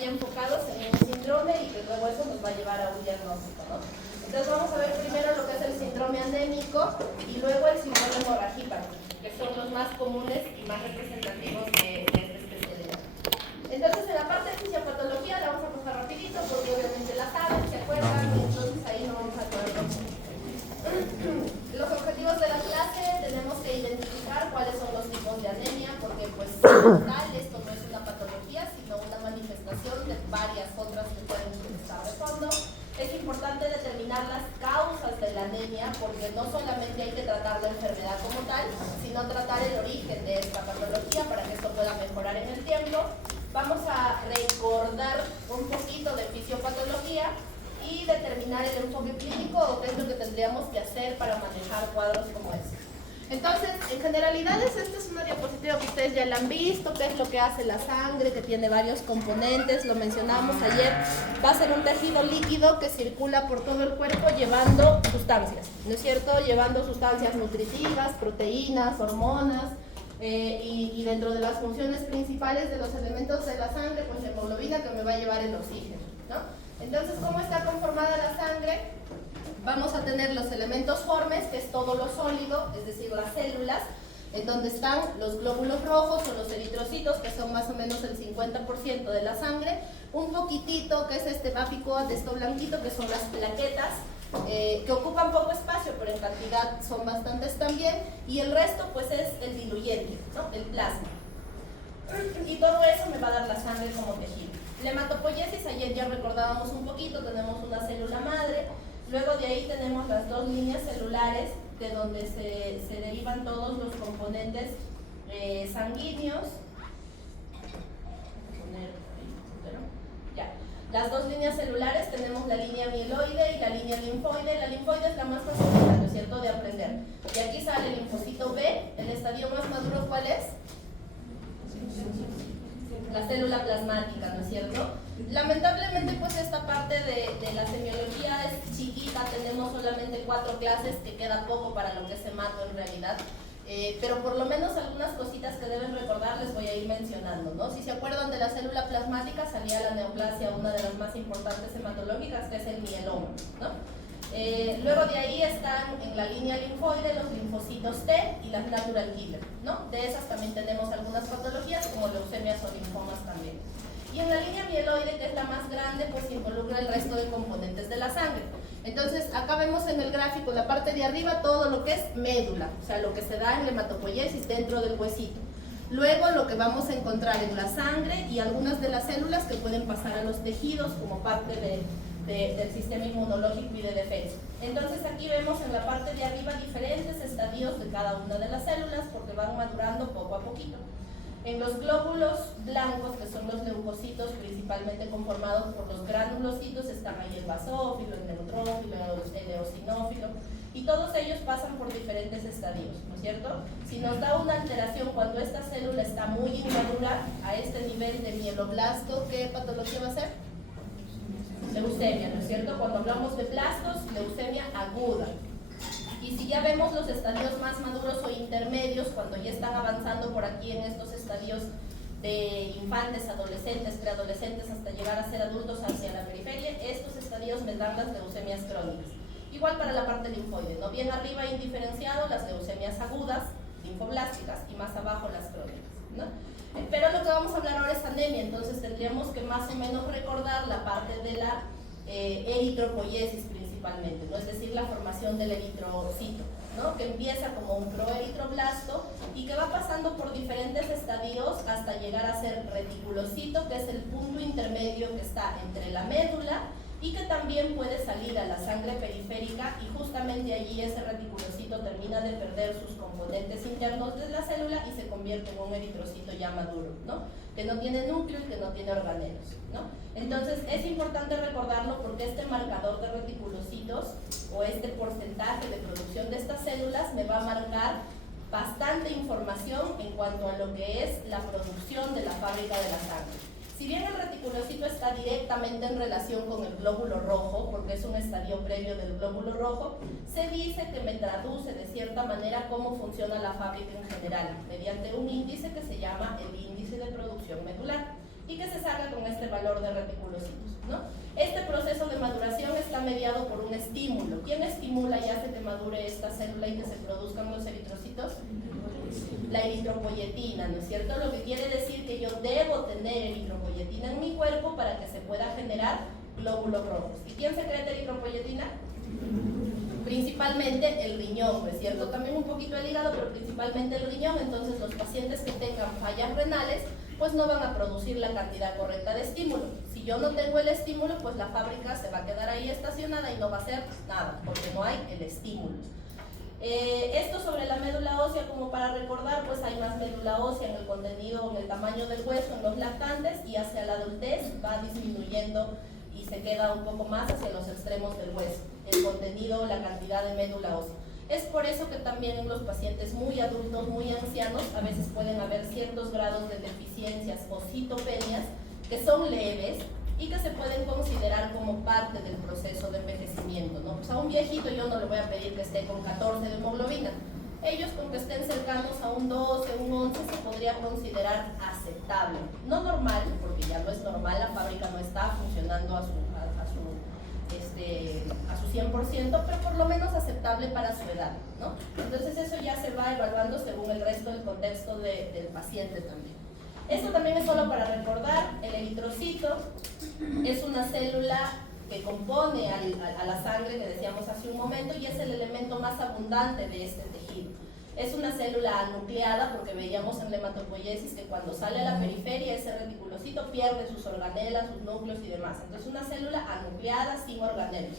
vaya enfocados en un síndrome y que luego eso nos va a llevar a un diagnóstico, ¿no? Entonces vamos a ver primero lo que es el síndrome anémico y luego el síndrome hemorragípaco, que son los más comunes y más representativos de esta especialidad. Entonces en la parte de fisiopatología la vamos a pasar rapidito porque obviamente la saben, se acuerdan, y entonces ahí no vamos a poder. Los objetivos de la clase tenemos que identificar cuáles son los tipos de anemia, porque pues tal, esto no es una patología, sino una manifestación de varias otras que pueden estar de fondo. Es importante determinar las causas de la anemia, porque no solamente hay que tratar la enfermedad como tal, sino tratar el origen de esta patología para que esto pueda mejorar en el tiempo. Vamos a recordar un poquito de fisiopatología y determinar el enfoque clínico o qué es lo que tendríamos que hacer para manejar cuadros como este. Entonces, en generalidades, esta es una diapositiva que ustedes ya la han visto, qué es lo que hace la sangre, que tiene varios componentes, lo mencionamos ayer, va a ser un tejido líquido que circula por todo el cuerpo llevando sustancias, ¿no es cierto? Llevando sustancias nutritivas, proteínas, hormonas, y dentro de las funciones principales de los elementos de la sangre, pues la hemoglobina que me va a llevar el oxígeno, ¿no? Entonces, ¿cómo está conformada la sangre? Vamos a tener los elementos formes, que es todo lo sólido, es decir, las células, en donde están los glóbulos rojos o los eritrocitos, que son más o menos el 50% de la sangre, un poquitito, que es este máfico de esto blanquito, que son las plaquetas, que ocupan poco espacio, pero en cantidad son bastantes también, y el resto pues es el diluyente, ¿no? El plasma. Y todo eso me va a dar la sangre como tejido. La hematopoiesis, ayer ya recordábamos un poquito, tenemos una célula madre, luego de ahí tenemos las dos líneas celulares de donde se derivan todos los componentes sanguíneos. Las dos líneas celulares, tenemos la línea mieloide y la línea linfoide. La linfoide es la más facilita, ¿no es cierto?, de aprender. Y aquí sale el linfocito B. El estadio más maduro, ¿cuál es? La célula plasmática, ¿no es cierto? Lamentablemente, pues esta parte de la semiología es chiquita, tenemos solamente 4 clases, que queda poco para lo que es hemato en realidad. Pero por lo menos algunas cositas que deben recordar les voy a ir mencionando, ¿no? Si se acuerdan de la célula plasmática, salía la neoplasia, una de las más importantes hematológicas, que es el mieloma, ¿no? Luego de ahí están en la línea linfoide los linfocitos T y las natural killer, ¿no? De esas también tenemos algunas patologías como leucemias o linfomas también. Y en la línea mieloide, que es la más grande, pues involucra el resto de componentes de la sangre. Entonces, acá vemos en el gráfico, la parte de arriba, todo lo que es médula, o sea, lo que se da en la hematopoiesis dentro del huesito. Luego, lo que vamos a encontrar en la sangre y algunas de las células que pueden pasar a los tejidos como parte del sistema inmunológico y de defensa. Entonces, aquí vemos en la parte de arriba diferentes estadios de cada una de las células porque van madurando poco a poquito. En los glóbulos blancos, que son los leucocitos, principalmente conformados por los granulocitos, están ahí el basófilo, el neutrófilo, el eosinófilo, y todos ellos pasan por diferentes estadios, ¿no es cierto? Si nos da una alteración cuando esta célula está muy inmadura, a este nivel de mieloblasto, ¿qué patología va a ser? Leucemia, ¿no es cierto? Cuando hablamos de blastos, leucemia aguda. Y si ya vemos los estadios más maduros o intermedios, cuando ya están avanzando por aquí en estos estadios de infantes, adolescentes, preadolescentes, hasta llegar a ser adultos hacia la periferia, estos estadios me dan las leucemias crónicas. Igual para la parte linfoide, ¿no? Bien arriba indiferenciado las leucemias agudas, linfoblásticas, y más abajo las crónicas, ¿no? Pero lo que vamos a hablar ahora es anemia, entonces tendríamos que más o menos recordar la parte de la eritropoiesis principalmente, ¿no? Es decir, la formación del eritrocito, ¿no? Que empieza como un proeritroblasto y que va pasando por diferentes estadios hasta llegar a ser reticulocito, que es el punto intermedio que está entre la médula y que también puede salir a la sangre periférica, y justamente allí ese reticulocito termina de perder sus componentes internos de la célula y se convierte en un eritrocito ya maduro, ¿no? Que no tiene núcleo y que no tiene organelos, ¿no? Entonces es importante recordarlo porque este marcador de reticulocitos o este porcentaje de producción de estas células me va a marcar bastante información en cuanto a lo que es la producción de la fábrica de la sangre. Si bien el reticulocito está directamente en relación con el glóbulo rojo, porque es un estadio previo del glóbulo rojo, se dice que me traduce de cierta manera cómo funciona la fábrica en general, mediante un índice que se llama el índice de producción medular, y que se saca con este valor de ¿no? Este proceso de maduración está mediado por un estímulo. ¿Quién estimula y hace que madure esta célula y que se produzcan los eritrocitos? La eritropoyetina, ¿no es cierto? Lo que quiere decir que yo debo tener eritropoyetina en mi cuerpo para que se pueda generar glóbulos rojos. ¿Y quién secreta eritropoyetina? Principalmente el riñón, ¿no es cierto? También un poquito el hígado, pero principalmente el riñón. Entonces los pacientes que tengan fallas renales pues no van a producir la cantidad correcta de estímulo. Si yo no tengo el estímulo, pues la fábrica se va a quedar ahí estacionada y no va a hacer nada, porque no hay el estímulo. Esto sobre la médula ósea, como para recordar, pues hay más médula ósea en el contenido, en el tamaño del hueso en los lactantes, y hacia la adultez va disminuyendo y se queda un poco más hacia los extremos del hueso, el contenido, la cantidad de médula ósea. Es por eso que también en los pacientes muy adultos, muy ancianos, a veces pueden haber ciertos grados de deficiencias o citopenias que son leves y que se pueden considerar como parte del proceso de envejecimiento, ¿no? Pues a un viejito yo no le voy a pedir que esté con 14 de hemoglobina. Ellos con que estén cercanos a un 12, un 11 se podría considerar aceptable. No normal, porque ya no es normal, la fábrica no está funcionando a su 100%, pero por lo menos aceptable para su edad, ¿no? Entonces eso ya se va evaluando según el resto del contexto del paciente también. Esto también es solo para recordar, el eritrocito es una célula que compone a la sangre que decíamos hace un momento y es el elemento más abundante de este tejido. Es una célula anucleada porque veíamos en la hematopoiesis que cuando sale a la periferia ese reticulocito pierde sus organelas, sus núcleos y demás. Entonces una célula anucleada sin organelos.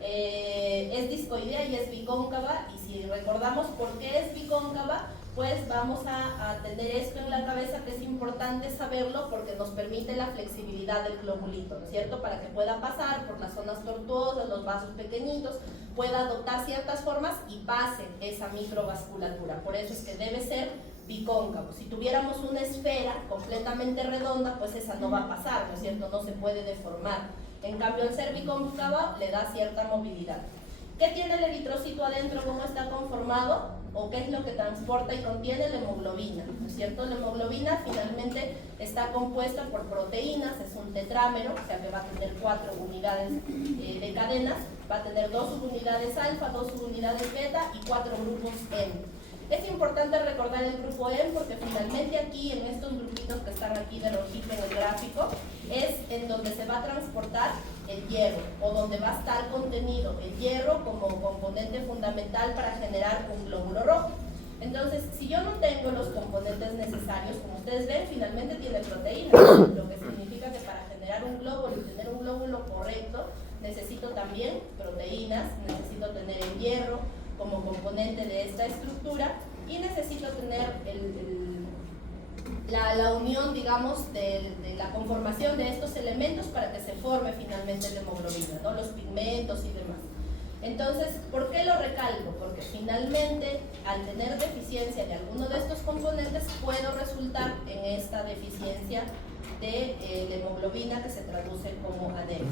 Es discoidea y es bicóncava, y si recordamos por qué es bicóncava, pues vamos a tener esto en la cabeza, que es importante saberlo porque nos permite la flexibilidad del globulito, ¿no es cierto? Para que pueda pasar por las zonas tortuosas, los vasos pequeñitos, pueda adoptar ciertas formas y pase esa microvasculatura. Por eso es que debe ser bicóncavo. Si tuviéramos una esfera completamente redonda, pues esa no va a pasar, ¿no es cierto? No se puede deformar. En cambio, el ser bicóncavo le da cierta movilidad. ¿Qué tiene el eritrocito adentro? ¿Cómo está conformado? ¿O qué es lo que transporta y contiene la hemoglobina? ¿No es cierto? La hemoglobina finalmente está compuesta por proteínas, es un tetrámero, o sea que va a tener 4 unidades de cadenas, va a tener 2 subunidades alfa, 2 subunidades beta y 4 grupos M. Es importante recordar el grupo M porque finalmente aquí, en estos grupitos que están aquí de rojito en el gráfico, es en donde se va a transportar el hierro, o donde va a estar contenido el hierro como componente fundamental para generar un glóbulo rojo. Entonces, si yo no tengo los componentes necesarios, como ustedes ven, finalmente tiene proteínas, lo que significa que para generar un glóbulo y tener un glóbulo correcto, necesito también proteínas, necesito tener el hierro como componente de esta estructura y necesito tener la unión, digamos, de la conformación de estos elementos para que se forme finalmente la hemoglobina, ¿no? Los pigmentos y demás. Entonces, ¿por qué lo recalco? Porque finalmente, al tener deficiencia de alguno de estos componentes, puedo resultar en esta deficiencia de la hemoglobina que se traduce como anemia.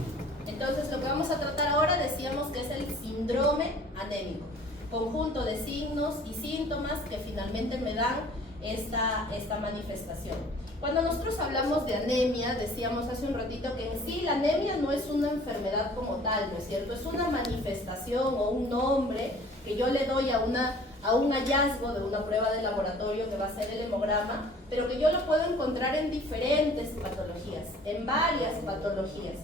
Entonces, lo que vamos a tratar ahora decíamos que es el síndrome anémico, conjunto de signos y síntomas que finalmente me dan esta manifestación. Cuando nosotros hablamos de anemia, decíamos hace un ratito que en sí la anemia no es una enfermedad como tal, ¿no es cierto? Es una manifestación o un nombre que yo le doy a un hallazgo de una prueba de laboratorio que va a ser el hemograma, pero que yo lo puedo encontrar en diferentes patologías, en varias patologías,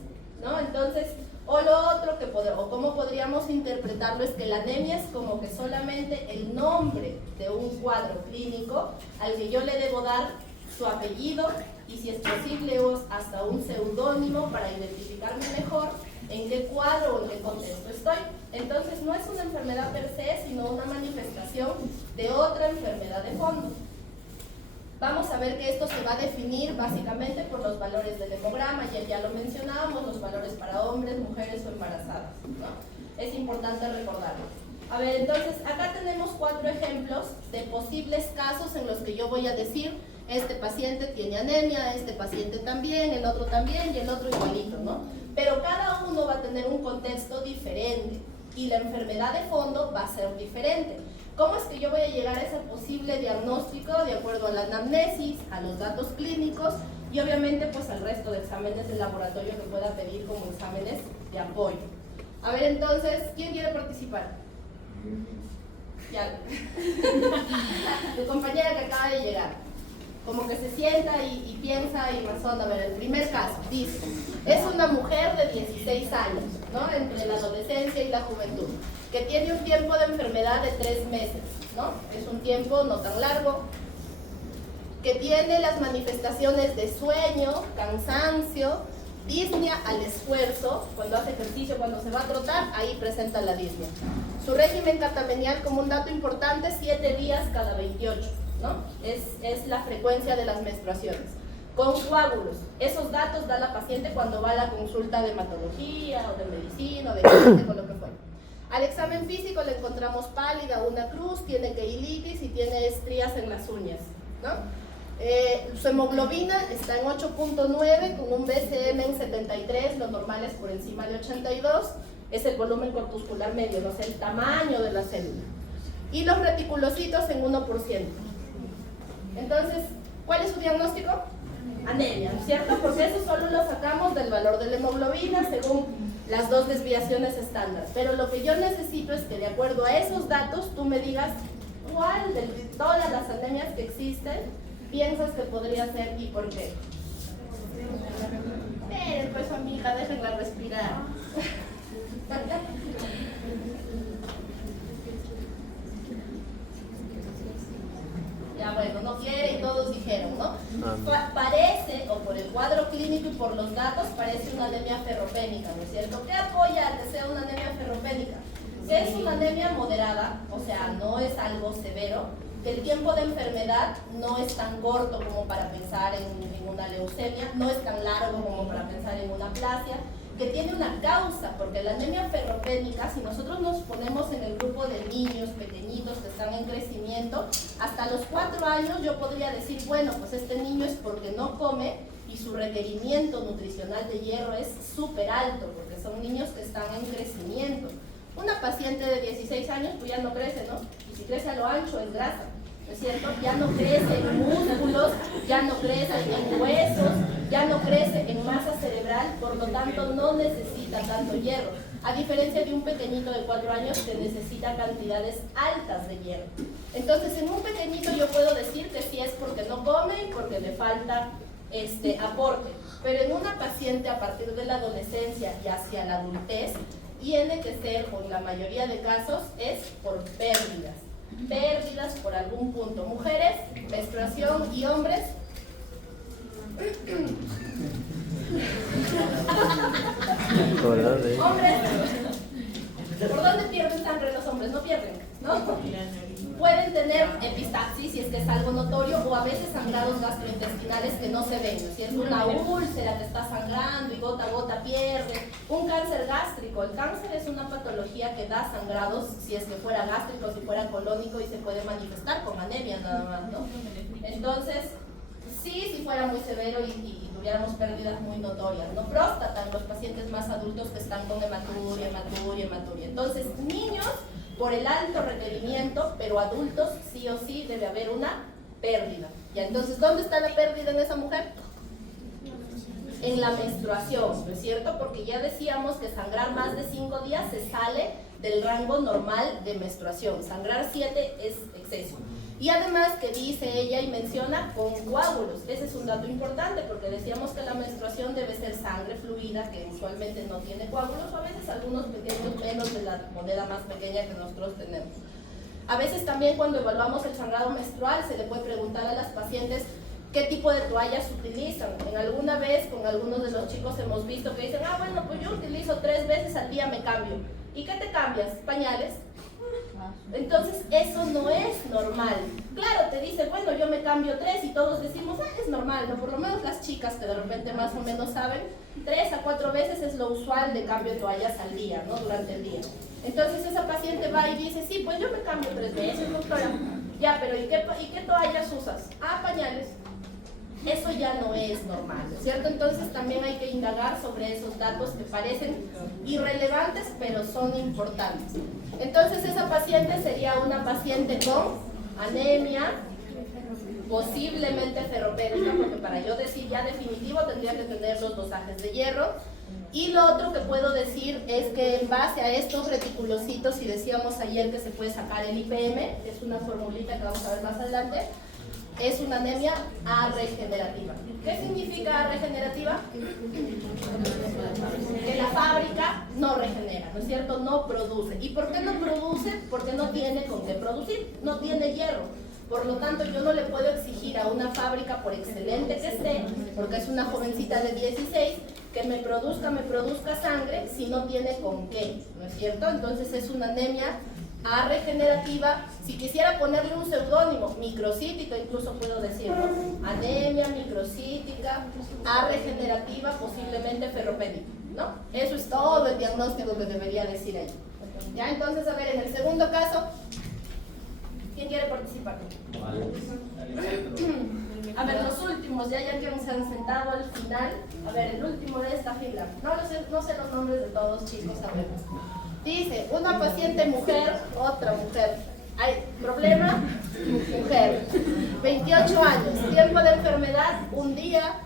¿no? Entonces, o lo otro o cómo podríamos interpretarlo es que la anemia es como que solamente el nombre de un cuadro clínico al que yo le debo dar su apellido y, si es posible, hasta un seudónimo para identificarme mejor en qué cuadro o en qué contexto estoy. Entonces no es una enfermedad per se, sino una manifestación de otra enfermedad de fondo. Vamos a ver que esto se va a definir básicamente por los valores del hemograma, ya lo mencionábamos, los valores para hombres, mujeres o embarazadas, ¿no? Es importante recordarlo. A ver, entonces acá tenemos 4 ejemplos de posibles casos en los que yo voy a decir: este paciente tiene anemia, este paciente también, el otro también y el otro igualito, ¿no? Pero cada uno va a tener un contexto diferente y la enfermedad de fondo va a ser diferente. ¿Cómo es que yo voy a llegar a ese posible diagnóstico? De acuerdo a la anamnesis, a los datos clínicos y obviamente pues al resto de exámenes de laboratorio que pueda pedir como exámenes de apoyo. A ver entonces, ¿quién quiere participar? Ya. Tu compañera que acaba de llegar, como que se sienta y piensa y razona. A ver, el primer caso, dice, es una mujer de 16 años, ¿no? Entre la adolescencia y la juventud, que tiene un tiempo de enfermedad de 3 meses, ¿no? Es un tiempo no tan largo, que tiene las manifestaciones de sueño, cansancio, disnea al esfuerzo, cuando hace ejercicio, cuando se va a trotar, ahí presenta la disnea. Su régimen catamenial, como un dato importante, 7 días cada 28, ¿no? Es la frecuencia de las menstruaciones. Con coágulos, esos datos da la paciente cuando va a la consulta de hematología o de medicina o de cáncer o lo que fuera. Al examen físico le encontramos pálida, una cruz, tiene queilitis y tiene estrías en las uñas, ¿no? Su hemoglobina está en 8.9 con un BCM en 73, lo normal es por encima de 82, es el volumen corpuscular medio, no sé, el tamaño de la célula. Y los reticulocitos en 1%. Entonces, ¿cuál es su diagnóstico? Anemia, ¿no es cierto? Porque eso solo lo sacamos del valor de la hemoglobina según las 2 desviaciones estándar. Pero lo que yo necesito es que de acuerdo a esos datos tú me digas cuál de todas las anemias que existen piensas que podría ser y por qué. Pues amiga, déjenla respirar. Ya bueno, no quiere y todos dijeron, ¿no? Parece, o por el cuadro clínico y por los datos, parece una anemia ferropénica, ¿no es cierto? ¿Qué apoya a que sea una anemia ferropénica? Que es una anemia moderada, o sea, no es algo severo, que el tiempo de enfermedad no es tan corto como para pensar en una leucemia, no es tan largo como para pensar en una aplasia, que tiene una causa, porque la anemia ferropénica, si nosotros nos ponemos en el grupo de niños pequeñitos que están en crecimiento, hasta los 4 años yo podría decir, bueno, pues este niño es porque no come y su requerimiento nutricional de hierro es súper alto, porque son niños que están en crecimiento. Una paciente de 16 años pues ya no crece, ¿no? Y si crece a lo ancho es grasa, ¿no es cierto? Ya no crece en músculos, ya no crece en huesos, ya no crece en masa cerebral, por lo tanto no necesita tanto hierro, a diferencia de un pequeñito de 4 años que necesita cantidades altas de hierro. Entonces en un pequeñito yo puedo decir que sí es porque no come y porque le falta aporte, pero en una paciente a partir de la adolescencia y hacia la adultez, tiene que ser, o en la mayoría de casos, es por pérdidas. Pérdidas por algún punto. Mujeres, menstruación, y hombres. Hombres. ¿Por dónde pierden sangre los hombres? No pierden, ¿no? Pueden tener epistaxis, si es que es algo notorio, o a veces sangrados gastrointestinales que no se ven, ¿no? Si es una úlcera que está sangrando y gota a gota pierde, un cáncer gástrico. El cáncer es una patología que da sangrados, si es que fuera gástrico, si fuera colónico, y se puede manifestar con anemia nada más, ¿no? Entonces, sí, si fuera muy severo y tuviéramos pérdidas muy notorias, ¿no? Próstata en los pacientes más adultos que están con hematuria. Entonces, niños por el alto requerimiento, pero adultos sí o sí debe haber una pérdida. ¿Ya? Entonces, ¿dónde está la pérdida en esa mujer? En la menstruación, ¿no es cierto? Porque ya decíamos que sangrar más de 5 días se sale del rango normal de menstruación. Sangrar 7 es exceso. Y además que dice ella y menciona con coágulos. Ese es un dato importante porque decíamos que la menstruación debe ser sangre fluida, que usualmente no tiene coágulos, o a veces algunos pequeños menos de la moneda más pequeña que nosotros tenemos. A veces también cuando evaluamos el sangrado menstrual se le puede preguntar a las pacientes qué tipo de toallas utilizan. En alguna vez con algunos de los chicos hemos visto que dicen, bueno, pues yo utilizo 3 veces al día, me cambio. ¿Y qué te cambias? ¿Pañales? Entonces eso no es normal. Claro, te dice, bueno, yo me cambio 3 y todos decimos, es normal, ¿no? Por lo menos las chicas que de repente más o menos saben, 3 a 4 veces es lo usual de cambio de toallas al día, ¿no? Durante el día. Entonces esa paciente va y dice, sí, pues yo me cambio 3 veces, doctora. Ya, pero ¿y qué toallas usas? Pañales. Eso ya no es normal, ¿cierto? Entonces también hay que indagar sobre esos datos que parecen irrelevantes, pero son importantes. Entonces esa paciente sería una paciente con anemia posiblemente ferropénica, porque para yo decir ya definitivo tendría que tener los dosajes de hierro. Y lo otro que puedo decir es que en base a estos reticulocitos, y decíamos ayer que se puede sacar el IPM, es una formulita que vamos a ver más adelante, es una anemia arregenerativa. ¿Qué significa arregenerativa? Que la fábrica no regenera, ¿no es cierto? No produce. ¿Y por qué no produce? Porque no tiene con qué producir, no tiene hierro. Por lo tanto, yo no le puedo exigir a una fábrica, por excelente que esté, porque es una jovencita de 16, que me produzca sangre si no tiene con qué, ¿no es cierto? Entonces es una anemia arregenerativa. Si quisiera ponerle un seudónimo, microcítica, incluso puedo decirlo, anemia microcítica arregenerativa, posiblemente ferropénica, ¿no? Eso es todo el diagnóstico que debería decir ahí. Ya, entonces, a ver, en el segundo caso, ¿quién quiere participar? A ver, los últimos, ya que se han sentado al final. A ver, el último de esta fila. No sé los nombres de todos, chicos, a ver. Dice, una paciente mujer, otra mujer. ¿Hay problema? Mujer. 28 años, tiempo de enfermedad, un día.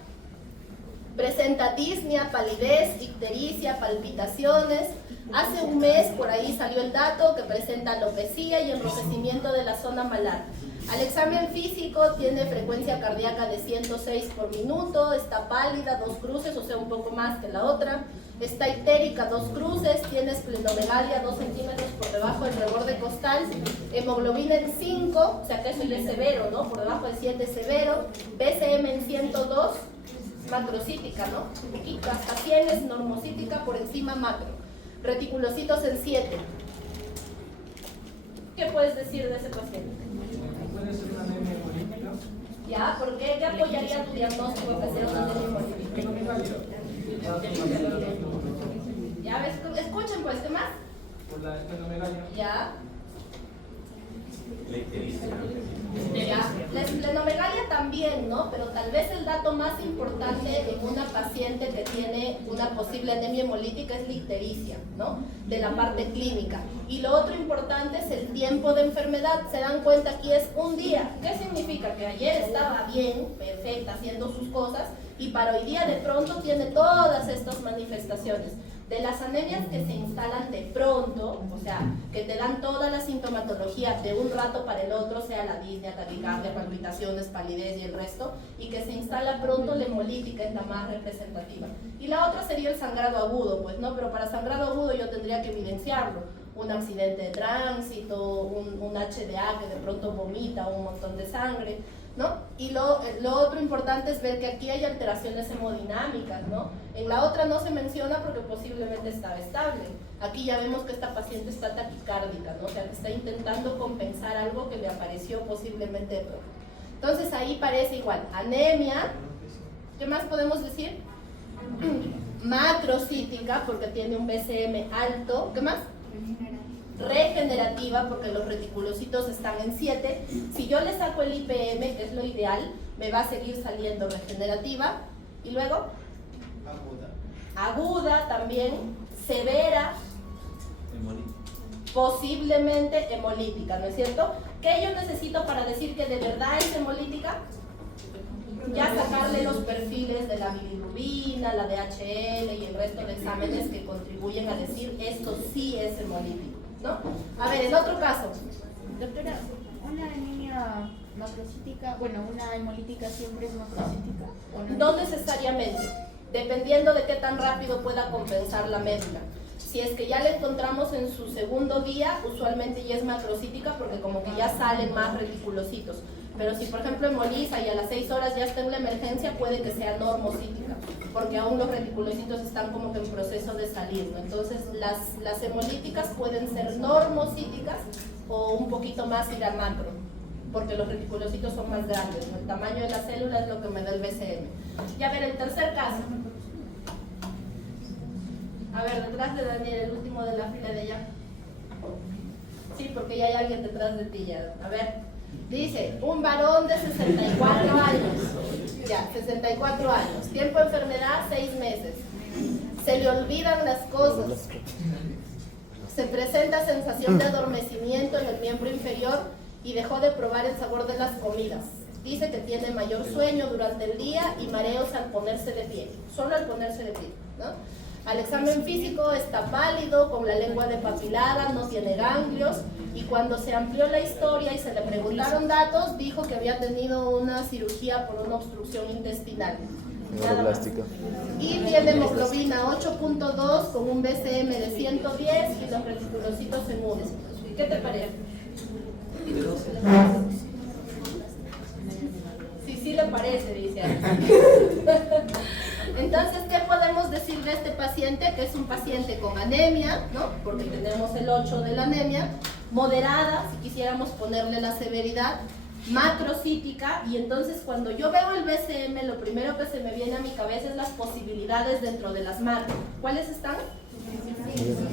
Presenta disnea, palidez, ictericia, palpitaciones. Hace un mes por ahí salió el dato que presenta alopecia y enrojecimiento de la zona malar. Al examen físico tiene frecuencia cardíaca de 106 por minuto, está pálida, 2 cruces, o sea un poco más que la otra. Está ictérica, 2 cruces, tiene esplenomegalia 2 centímetros por debajo del reborde costal, hemoglobina en 5, o sea que eso ya es severo, ¿no? Por debajo de 7 es severo, BCM en 102, macrocítica, ¿no? Hasta 100 es normocítica, por encima macro. Reticulocitos en 7. ¿Qué puedes decir de ese paciente? ¿Puede ser una anemia hemolítica? ¿Ya? ¿Por qué? ¿Qué apoyaría tu diagnóstico que sea una anemia hemolítica? ¿Ya ves? Escuchen pues, ¿qué más? Por la esplenomegalia. ¿Ya? La esplenomegalia también, ¿no? Pero tal vez el dato más importante en una paciente que tiene una posible anemia hemolítica es la ictericia, ¿no? De la parte clínica. Y lo otro importante es el tiempo de enfermedad. Se dan cuenta, aquí es un día. ¿Qué significa? Que ayer estaba bien, perfecta, haciendo sus cosas, y para hoy día de pronto tiene todas estas manifestaciones. De las anemias que se instalan de pronto, o sea, que te dan toda la sintomatología de un rato para el otro, sea la disnea, taquicardia, palpitaciones, palidez y el resto, y que se instala pronto, la hemolítica es la más representativa. Y la otra sería el sangrado agudo, pues no, pero para sangrado agudo yo tendría que evidenciarlo. Un accidente de tránsito, un HDA que de pronto vomita un montón de sangre, ¿no? Y lo otro importante es ver que aquí hay alteraciones hemodinámicas, ¿no? En la otra no se menciona porque posiblemente estaba estable. Aquí ya vemos que esta paciente está taquicárdica, ¿no? O sea, que está intentando compensar algo que le apareció posiblemente de pronto. Entonces ahí parece igual, anemia. ¿Qué más podemos decir? Macrocítica, porque tiene un BCM alto. ¿Qué más? Regenerativa, porque los reticulocitos están en 7. Si yo le saco el IPM, que es lo ideal, me va a seguir saliendo regenerativa. Y luego aguda también, severa, posiblemente hemolítica, ¿no es cierto? ¿Qué yo necesito para decir que de verdad es hemolítica? Ya sacarle los perfiles de la bilirrubina, la DHL y el resto de exámenes que contribuyen a decir esto sí es hemolítico, ¿no? A ver, en otro caso. Doctora, ¿una anemia macrocítica, una hemolítica siempre es macrocítica? No necesariamente, dependiendo de qué tan rápido pueda compensar la médula. Si es que ya la encontramos en su segundo día, usualmente ya es macrocítica porque como que ya salen más reticulocitos. Pero si por ejemplo hemoliza y a las 6 horas ya está en la emergencia, puede que sea normocítica, porque aún los reticulocitos están como que en proceso de salir, ¿no? Entonces las hemolíticas pueden ser normocíticas o un poquito más ir a macro, porque los reticulocitos son más grandes, ¿no? El tamaño de la célula es lo que me da el BCM. Y a ver, el tercer caso. A ver, detrás de Daniel, el último de la fila de ella. Sí, porque ya hay alguien detrás de ti ya. A ver. Dice, un varón de 64 años, ya, 64 años, tiempo de enfermedad 6 meses, se le olvidan las cosas, se presenta sensación de adormecimiento en el miembro inferior y dejó de probar el sabor de las comidas. Dice que tiene mayor sueño durante el día y mareos al ponerse de pie, solo al ponerse de pie, ¿no? Al examen físico está pálido, con la lengua depapilada, no tiene ganglios, y cuando se amplió la historia y se le preguntaron datos, dijo que había tenido una cirugía por una obstrucción intestinal. Nada más. Y tiene hemoglobina 8.2 con un BCM de 110 y los reticulocitos en U. ¿Qué te parece? Sí le parece, dice. Entonces, ¿qué podemos decir de este paciente? Que es un paciente con anemia, ¿no? Porque tenemos el 8 de la anemia, moderada, si quisiéramos ponerle la severidad, macrocítica, y entonces cuando yo veo el BCM, lo primero que se me viene a mi cabeza es las posibilidades dentro de las macro. ¿Cuáles están?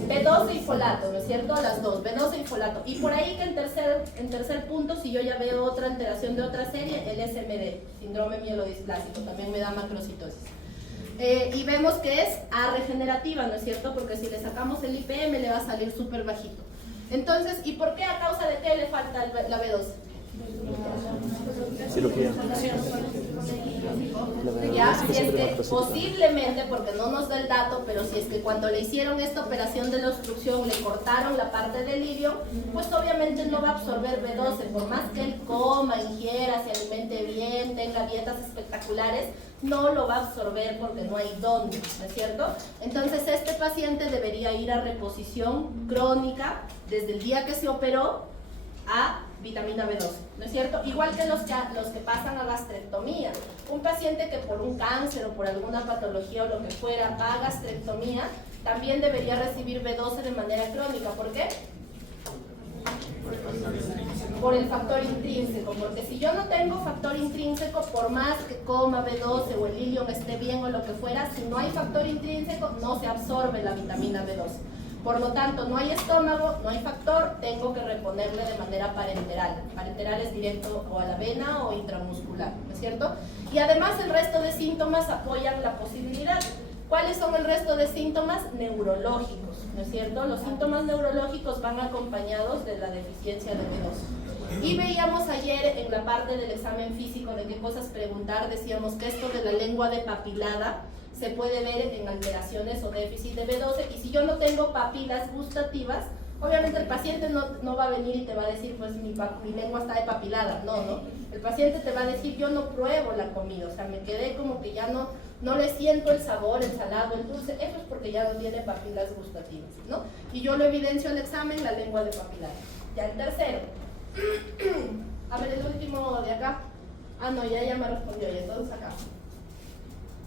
B12 y folato, ¿no es cierto? Las dos, B12 y folato. Y por ahí que en tercer punto, si yo ya veo otra alteración de otra serie, el SMD, síndrome mielodisplásico, también me da macrocitosis. Y vemos que es A regenerativa, ¿no es cierto? Porque si le sacamos el IPM le va a salir súper bajito. Entonces, ¿y por qué? ¿A causa de qué le falta la B12? Cirugía. Ya, si es que posiblemente, porque no nos da el dato, pero si es que cuando le hicieron esta operación de la obstrucción le cortaron la parte del ilion, pues obviamente no va a absorber B12, por más que él coma, ingiera, se alimente bien, tenga dietas espectaculares, no lo va a absorber porque no hay dónde, ¿no es cierto? Entonces este paciente debería ir a reposición crónica desde el día que se operó a vitamina B12, ¿no es cierto? Igual que los que pasan a gastrectomía. Un paciente que por un cáncer o por alguna patología o lo que fuera va a gastrectomía, también debería recibir B12 de manera crónica. ¿Por qué? Por el factor intrínseco, porque si yo no tengo factor intrínseco, por más que coma B12 o el ilion esté bien o lo que fuera, si no hay factor intrínseco, no se absorbe la vitamina B12. Por lo tanto, no hay estómago, no hay factor, tengo que reponerle de manera parenteral. Parenteral es directo o a la vena o intramuscular, ¿no es cierto? Y además el resto de síntomas apoyan la posibilidad. ¿Cuáles son el resto de síntomas? Neurológicos, ¿no es cierto? Los síntomas neurológicos van acompañados de la deficiencia de B12. Y veíamos ayer en la parte del examen físico de qué cosas preguntar, decíamos que esto de la lengua depapilada se puede ver en alteraciones o déficit de B12, y si yo no tengo papilas gustativas, obviamente el paciente no va a venir y te va a decir, pues mi lengua está depapilada, no. El paciente te va a decir, yo no pruebo la comida, o sea, me quedé como que ya no le siento el sabor, el salado, el dulce, eso es porque ya no tiene papilas gustativas, ¿no? Y yo lo evidencio en el examen, la lengua depapilada. Ya el tercero. A ver, el último de acá. Ah, no, ya me respondió, y entonces acá.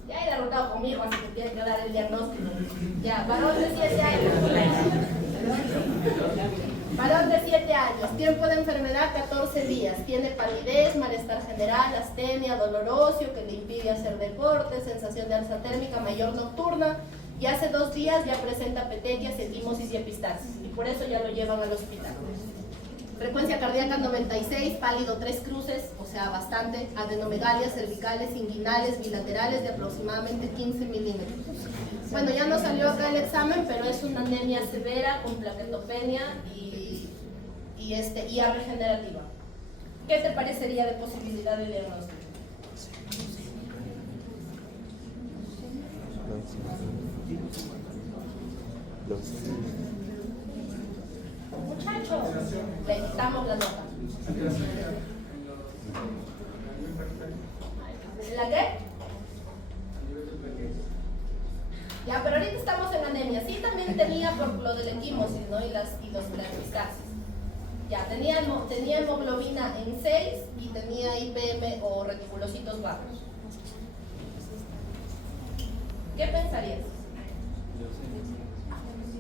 Ya he derrotado conmigo, así que tiene que dar el diagnóstico. Ya, varón de 7 años. Varón de 7 años, tiempo de enfermedad 14 días, tiene palidez, malestar general, astenia, dolor óseo que le impide hacer deporte, sensación de alza térmica mayor nocturna, y hace 2 días ya presenta petequias, equimosis y epistaxis, y por eso ya lo llevan al hospital. Frecuencia cardíaca 96, pálido 3 cruces, o sea bastante, adenomegalias cervicales, inguinales, bilaterales de aproximadamente 15 milímetros. Bueno, ya no salió acá el examen, pero es una anemia severa con plaquetopenia y A regenerativa. ¿Qué te parecería de posibilidad de diagnóstico? Muchacho, le quitamos la nota. ¿La qué? Ya, pero ahorita estamos en anemia. Sí, también tenía por lo del equimosis, ¿no? Y los epistaxis. Ya, tenía hemoglobina en 6 y tenía IPM o reticulocitos bajos. ¿Qué pensarías?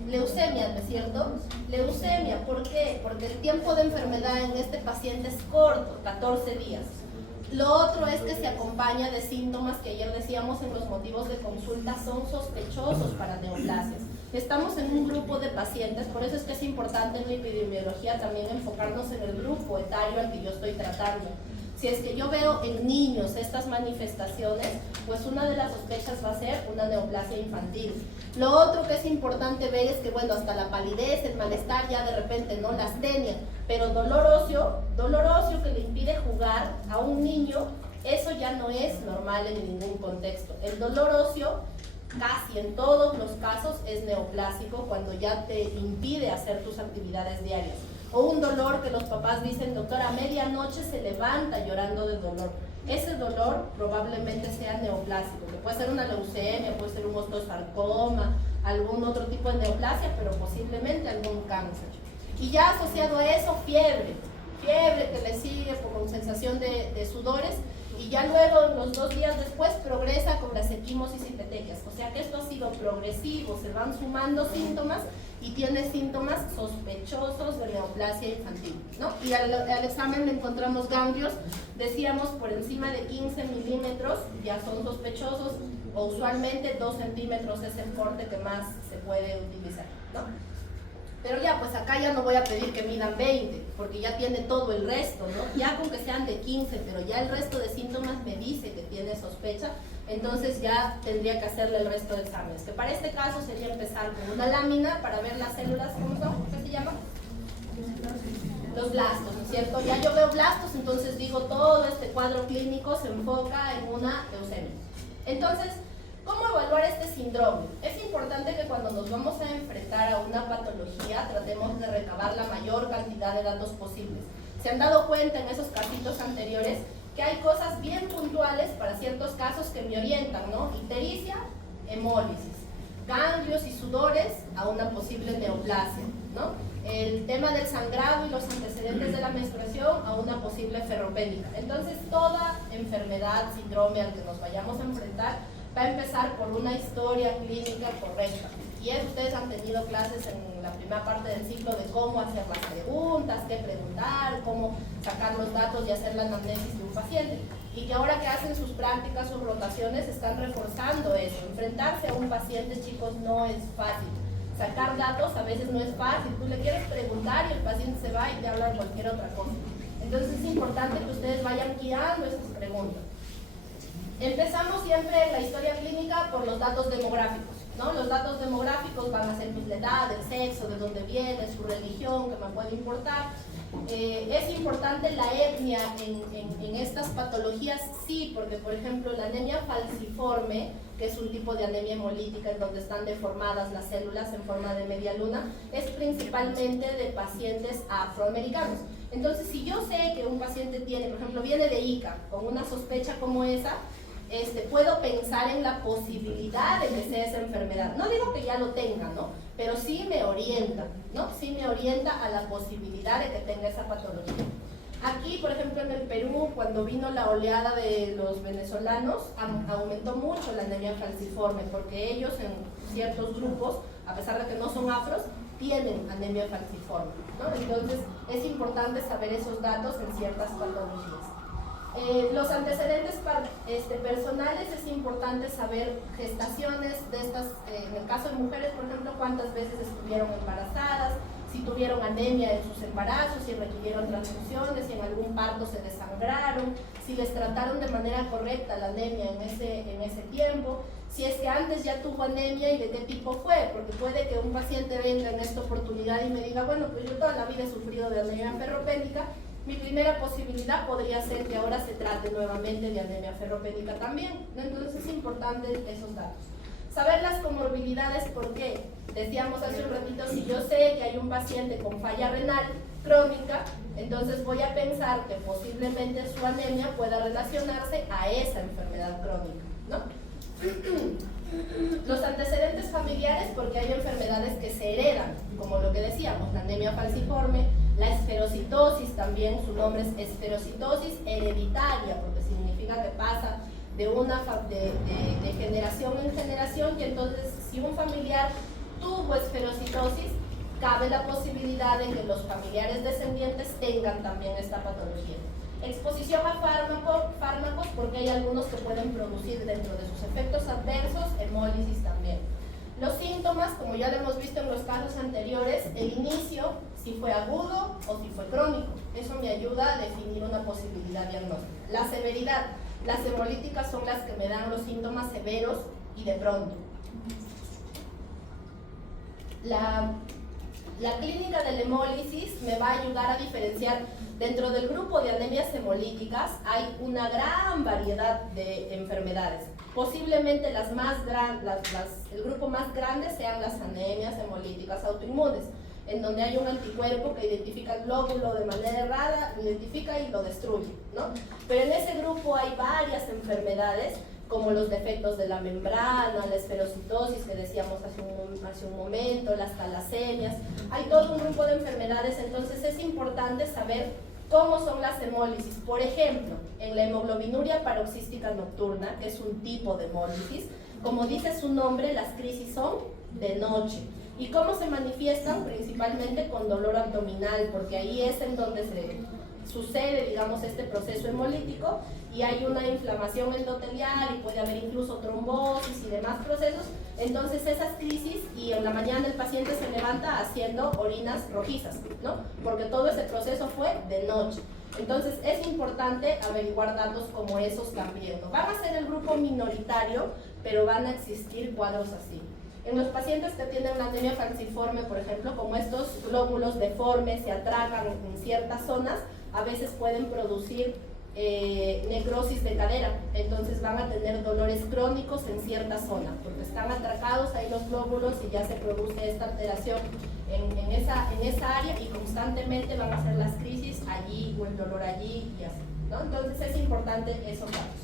Leucemia, ¿no es cierto? Leucemia, ¿por qué? Porque el tiempo de enfermedad en este paciente es corto, 14 días. Lo otro es que se acompaña de síntomas que ayer decíamos en los motivos de consulta son sospechosos para neoplasias. Estamos en un grupo de pacientes, por eso es que es importante en la epidemiología también enfocarnos en el grupo etario al que yo estoy tratando. Si es que yo veo en niños estas manifestaciones, pues una de las sospechas va a ser una neoplasia infantil. Lo otro que es importante ver es que, bueno, hasta la palidez, el malestar ya de repente no, la astenia, pero dolor óseo que le impide jugar a un niño, eso ya no es normal en ningún contexto. El dolor óseo casi en todos los casos es neoplásico cuando ya te impide hacer tus actividades diarias. O un dolor que los papás dicen, doctora, a medianoche se levanta llorando de dolor. Ese dolor probablemente sea neoplásico, que puede ser una leucemia, puede ser un osteosarcoma, algún otro tipo de neoplasia, pero posiblemente algún cáncer. Y ya asociado a eso, fiebre que le sigue con sensación de sudores, y ya luego, los 2 días después, progresa con las equimosis y petequias. O sea que esto ha sido progresivo, se van sumando síntomas y tiene síntomas sospechosos de neoplasia infantil, ¿no? Y al examen le encontramos ganglios, decíamos por encima de 15 milímetros, ya son sospechosos, o usualmente 2 centímetros es el corte que más se puede utilizar, ¿no? Pero ya, pues acá ya no voy a pedir que midan 20, porque ya tiene todo el resto, ¿no? Ya con que sean de 15, pero ya el resto de síntomas me dice que tiene sospecha, entonces ya tendría que hacerle el resto de exámenes. Que para este caso sería empezar con una lámina para ver las células, ¿cómo son? ¿Qué se llama? Los blastos, ¿no es cierto? Ya yo veo blastos, entonces digo, todo este cuadro clínico se enfoca en una leucemia. Entonces, ¿cómo evaluar este síndrome? Es importante que cuando nos vamos a enfrentar a una patología tratemos de recabar la mayor cantidad de datos posibles. ¿Se han dado cuenta en esos casitos anteriores que hay cosas bien puntuales para ciertos casos que me orientan, ¿no? Ictericia, hemólisis, ganglios y sudores a una posible neoplasia, ¿no? El tema del sangrado y los antecedentes de la menstruación a una posible ferropénica. Entonces, toda enfermedad, síndrome al que nos vayamos a enfrentar va a empezar por una historia clínica correcta. Y ustedes han tenido clases en la primera parte del ciclo de cómo hacer las preguntas, qué preguntar, cómo sacar los datos y hacer la anamnesis de un paciente. Y que ahora que hacen sus prácticas, sus rotaciones, están reforzando eso. Enfrentarse a un paciente, chicos, no es fácil. Sacar datos a veces no es fácil. Tú le quieres preguntar y el paciente se va y te habla de cualquier otra cosa. Entonces es importante que ustedes vayan guiando esas preguntas. Empezamos siempre la historia clínica por los datos demográficos, ¿no? Los datos demográficos van a ser pues, la edad, el sexo, de dónde viene, su religión, que me puede importar. Es importante la etnia en estas patologías, sí, porque por ejemplo la anemia falciforme, que es un tipo de anemia hemolítica en donde están deformadas las células en forma de media luna, es principalmente de pacientes afroamericanos. Entonces, si yo sé que un paciente tiene, por ejemplo, viene de Ica con una sospecha como esa, puedo pensar en la posibilidad de que sea esa enfermedad. No digo que ya lo tenga, ¿no? Pero sí me orienta, ¿no? Sí me orienta a la posibilidad de que tenga esa patología. Aquí, por ejemplo, en el Perú, cuando vino la oleada de los venezolanos, aumentó mucho la anemia falciforme, porque ellos en ciertos grupos, a pesar de que no son afros, tienen anemia falciforme, ¿no? Entonces, es importante saber esos datos en ciertas patologías. Los antecedentes personales, es importante saber gestaciones de estas, en el caso de mujeres, por ejemplo, cuántas veces estuvieron embarazadas, si tuvieron anemia en sus embarazos, si requirieron transfusiones, si en algún parto se desangraron, si les trataron de manera correcta la anemia en ese tiempo, si es que antes ya tuvo anemia y de qué tipo fue, porque puede que un paciente venga en esta oportunidad y me diga, bueno, pues yo toda la vida he sufrido de anemia ferropénica, mi primera posibilidad podría ser que ahora se trate nuevamente de anemia ferropénica también, ¿no? Entonces es importante esos datos. Saber las comorbilidades, ¿por qué? Decíamos hace un ratito, si yo sé que hay un paciente con falla renal crónica, entonces voy a pensar que posiblemente su anemia pueda relacionarse a esa enfermedad crónica, ¿no? Los antecedentes familiares, porque hay enfermedades que se heredan, como lo que decíamos, la anemia falciforme, la esferocitosis también, su nombre es esferocitosis hereditaria, porque significa que pasa de generación en generación, y entonces si un familiar tuvo esferocitosis, cabe la posibilidad de que los familiares descendientes tengan también esta patología. Exposición a fármacos, porque hay algunos que pueden producir dentro de sus efectos adversos hemólisis también. Los síntomas, como ya lo hemos visto en los casos anteriores, el inicio, si fue agudo o si fue crónico. Eso me ayuda a definir una posibilidad diagnóstica. La severidad, Las hemolíticas son las que me dan los síntomas severos y de pronto. La clínica de la hemólisis me va a ayudar a diferenciar. Dentro del grupo de anemias hemolíticas hay una gran variedad de enfermedades. Posiblemente el grupo más grande sean las anemias hemolíticas autoinmunes, en donde hay un anticuerpo que identifica el glóbulo de manera errada, lo identifica y lo destruye, ¿no? Pero en ese grupo hay varias enfermedades, como los defectos de la membrana, la esferocitosis que decíamos hace un momento, las talasemias. Hay todo un grupo de enfermedades, entonces es importante saber cómo son las hemólisis. Por ejemplo, en la hemoglobinuria paroxística nocturna, que es un tipo de hemólisis, como dice su nombre, las crisis son de noche. ¿Y cómo se manifiestan? Principalmente con dolor abdominal, porque ahí es en donde sucede, digamos, este proceso hemolítico y hay una inflamación endotelial y puede haber incluso trombosis y demás procesos. Entonces esas crisis, y en la mañana el paciente se levanta haciendo orinas rojizas, ¿no? Porque todo ese proceso fue de noche. Entonces es importante averiguar datos como esos también, ¿no? Van a ser el grupo minoritario, pero van a existir cuadros así. En los pacientes que tienen una anemia falciforme, por ejemplo, como estos glóbulos deformes se atragan en ciertas zonas, a veces pueden producir necrosis de cadera, entonces van a tener dolores crónicos en cierta zona, porque están atracados ahí los glóbulos y ya se produce esta alteración en esa área y constantemente van a hacer las crisis allí o el dolor allí y así, ¿no? Entonces es importante esos datos.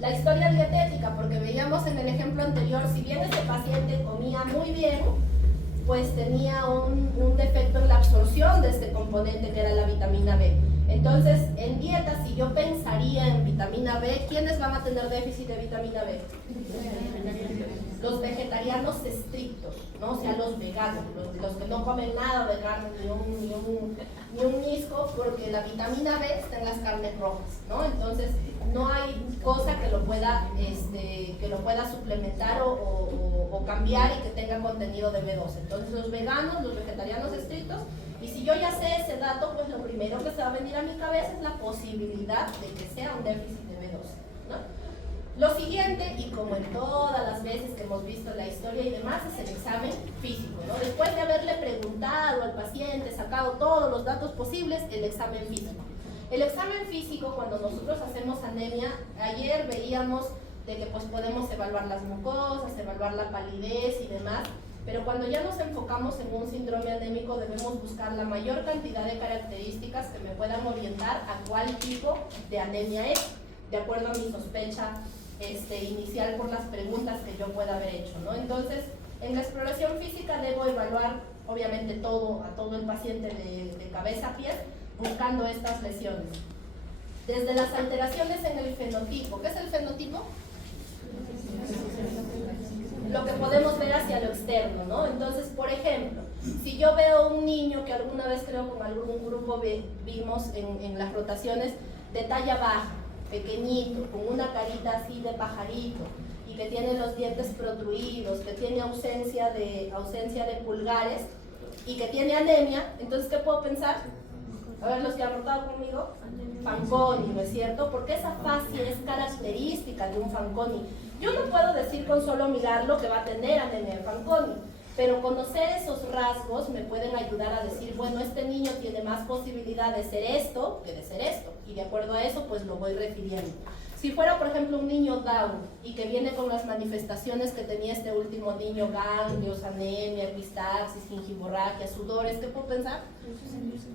La historia dietética, porque veíamos en el ejemplo anterior, si bien ese paciente comía muy bien, pues tenía un defecto en la absorción de este componente que era la vitamina B. Entonces, en dieta, si yo pensaría en vitamina B, ¿quiénes van a tener déficit de vitamina B? Los vegetarianos estrictos, ¿no? O sea, los veganos, los que no comen nada vegano, ni un nisco, porque la vitamina B está en las carnes rojas, ¿no? Entonces, no hay cosa que lo pueda suplementar o cambiar y que tenga contenido de B12. Entonces, los veganos, los vegetarianos estrictos, y si yo ya sé ese dato, pues lo primero que se va a venir a mi cabeza es la posibilidad de que sea un déficit de B12, ¿no? Lo siguiente, y como en todas las veces que hemos visto la historia y demás, es el examen físico, ¿no? Después de haberle preguntado al paciente, sacado todos los datos posibles, el examen físico. El examen físico, cuando nosotros hacemos anemia, ayer veíamos de que pues podemos evaluar las mucosas, evaluar la palidez y demás, pero cuando ya nos enfocamos en un síndrome anémico debemos buscar la mayor cantidad de características que me puedan orientar a cuál tipo de anemia es, de acuerdo a mi sospecha inicial por las preguntas que yo pueda haber hecho, ¿no? Entonces, en la exploración física debo evaluar obviamente a todo el paciente de cabeza a pie, buscando estas lesiones. Desde las alteraciones en el fenotipo. ¿Qué es el fenotipo? Lo que podemos ver hacia lo externo, ¿no? Entonces, por ejemplo, si yo veo un niño que alguna vez creo con algún grupo vimos en las rotaciones de talla baja, pequeñito, con una carita así de pajarito y que tiene los dientes protruidos, que tiene ausencia de pulgares y que tiene anemia, entonces ¿qué puedo pensar? A ver, los que han rotado conmigo, Fanconi, ¿no es cierto? Porque esa fascia es característica de un Fanconi. Yo no puedo decir con solo mirarlo que va a tener anemia de Fanconi, pero conocer esos rasgos me pueden ayudar a decir, bueno, este niño tiene más posibilidad de ser esto que de ser esto, y de acuerdo a eso, pues lo voy refiriendo. Si fuera, por ejemplo, un niño Down y que viene con las manifestaciones que tenía este último niño, ganglios, anemia, epistaxis, gingivorragia, sudores, ¿qué puedo pensar?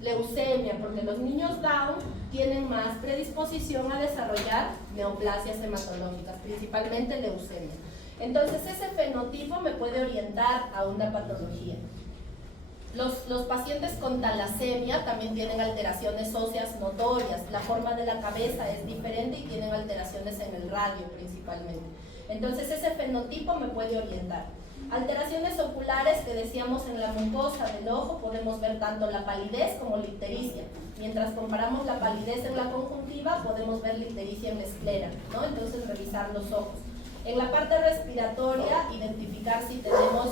Leucemia, porque los niños Down tienen más predisposición a desarrollar neoplasias hematológicas, principalmente leucemia. Entonces, ese fenotipo me puede orientar a una patología. Los pacientes con talasemia también tienen alteraciones óseas notorias, la forma de la cabeza es diferente y tienen alteraciones en el radio principalmente. Entonces ese fenotipo me puede orientar. Alteraciones oculares que decíamos en la mucosa del ojo, podemos ver tanto la palidez como la ictericia. Mientras comparamos la palidez en la conjuntiva, podemos ver la ictericia en la esclera, ¿no? Entonces revisar los ojos. En la parte respiratoria, identificar si tenemos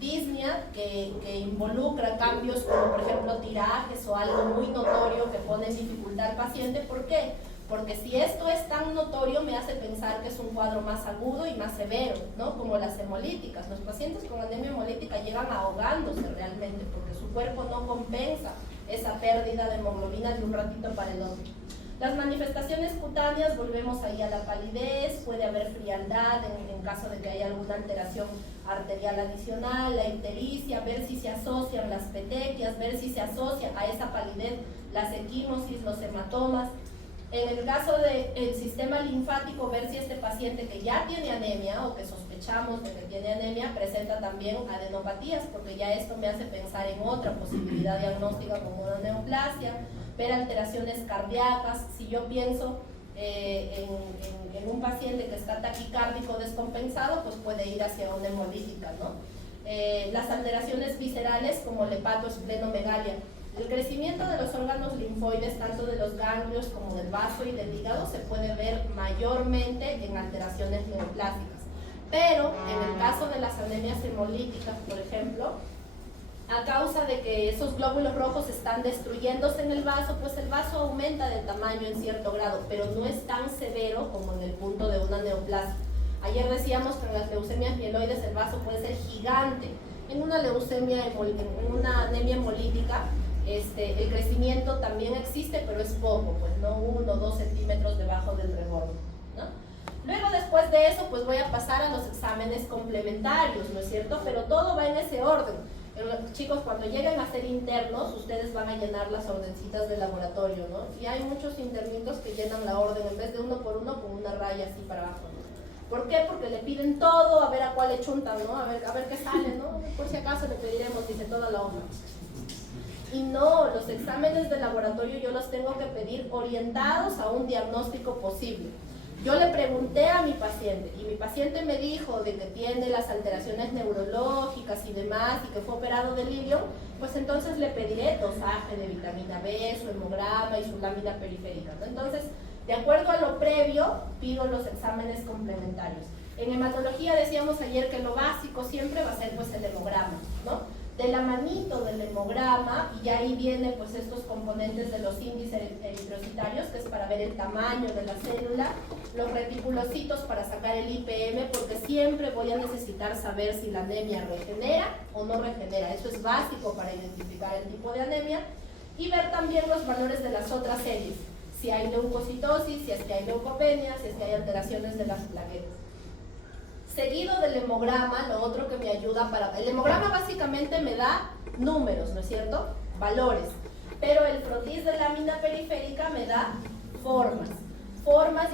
disnea que involucra cambios como por ejemplo tirajes o algo muy notorio que pone en dificultad al paciente. ¿Por qué? porque si esto es tan notorio me hace pensar que es un cuadro más agudo y más severo, ¿no? Como las hemolíticas. Los pacientes con anemia hemolítica llegan ahogándose realmente porque su cuerpo no compensa esa pérdida de hemoglobina de un ratito para el otro. Las manifestaciones cutáneas, volvemos ahí a la palidez, puede haber frialdad en caso de que haya alguna alteración arterial adicional, la ictericia, ver si se asocian las petequias, ver si se asocia a esa palidez las equimosis, los hematomas. En el caso del sistema linfático, ver si este paciente que ya tiene anemia o que sospechamos de que tiene anemia presenta también adenopatías, porque ya esto me hace pensar en otra posibilidad diagnóstica como una neoplasia, ver alteraciones cardíacas. Si yo pienso en un paciente que está taquicárdico descompensado, pues puede ir hacia una hemolítica, ¿no? Las alteraciones viscerales como el hepatoesplenomegalia. El crecimiento de los órganos linfoides, tanto de los ganglios como del vaso y del hígado, se puede ver mayormente en alteraciones neoplásicas. Pero en el caso de las anemias hemolíticas, por ejemplo, a causa de que esos glóbulos rojos están destruyéndose en el vaso, pues el vaso aumenta de tamaño en cierto grado, pero no es tan severo como en el punto de una neoplasia. Ayer decíamos que en las leucemias mieloides el vaso puede ser gigante. En una leucemia, en una anemia hemolítica, el crecimiento también existe, pero es poco, pues no 1 o 2 centímetros debajo del reborde, ¿no? Luego, después de eso, pues voy a pasar a los exámenes complementarios, ¿no es cierto? Pero todo va en ese orden. Chicos, cuando lleguen a ser internos, ustedes van a llenar las ordencitas de laboratorio, ¿no? Y hay muchos internitos que llenan la orden en vez de 1 por 1 con una raya así para abajo, ¿no? ¿Por qué? Porque le piden todo, a ver a cuál le chuntan, ¿no? A ver qué sale, ¿no? Por si acaso le pediremos, dice, toda la hoja. Y no, los exámenes de laboratorio yo los tengo que pedir orientados a un diagnóstico posible. Yo le pregunté a mi paciente y mi paciente me dijo de que tiene las alteraciones neurológicas y demás y que fue operado de Lilium, pues entonces le pediré dosaje de vitamina B, su hemograma y su lámina periférica, ¿no? Entonces, de acuerdo a lo previo, pido los exámenes complementarios. En hematología decíamos ayer que lo básico siempre va a ser pues el hemograma, ¿no? De la manito del hemograma, y ahí vienen pues estos componentes de los índices eritrocitarios, que es para ver el tamaño de la célula, los reticulocitos para sacar el IPM, porque siempre voy a necesitar saber si la anemia regenera o no regenera. Eso es básico para identificar el tipo de anemia, y ver también los valores de las otras series, si hay leucocitosis, si es que hay leucopenia, si es que hay alteraciones de las plaquetas. Seguido del hemograma, lo otro que me ayuda para... El hemograma básicamente me da números, ¿no es cierto? Valores. Pero el frotis de lámina periférica me da formas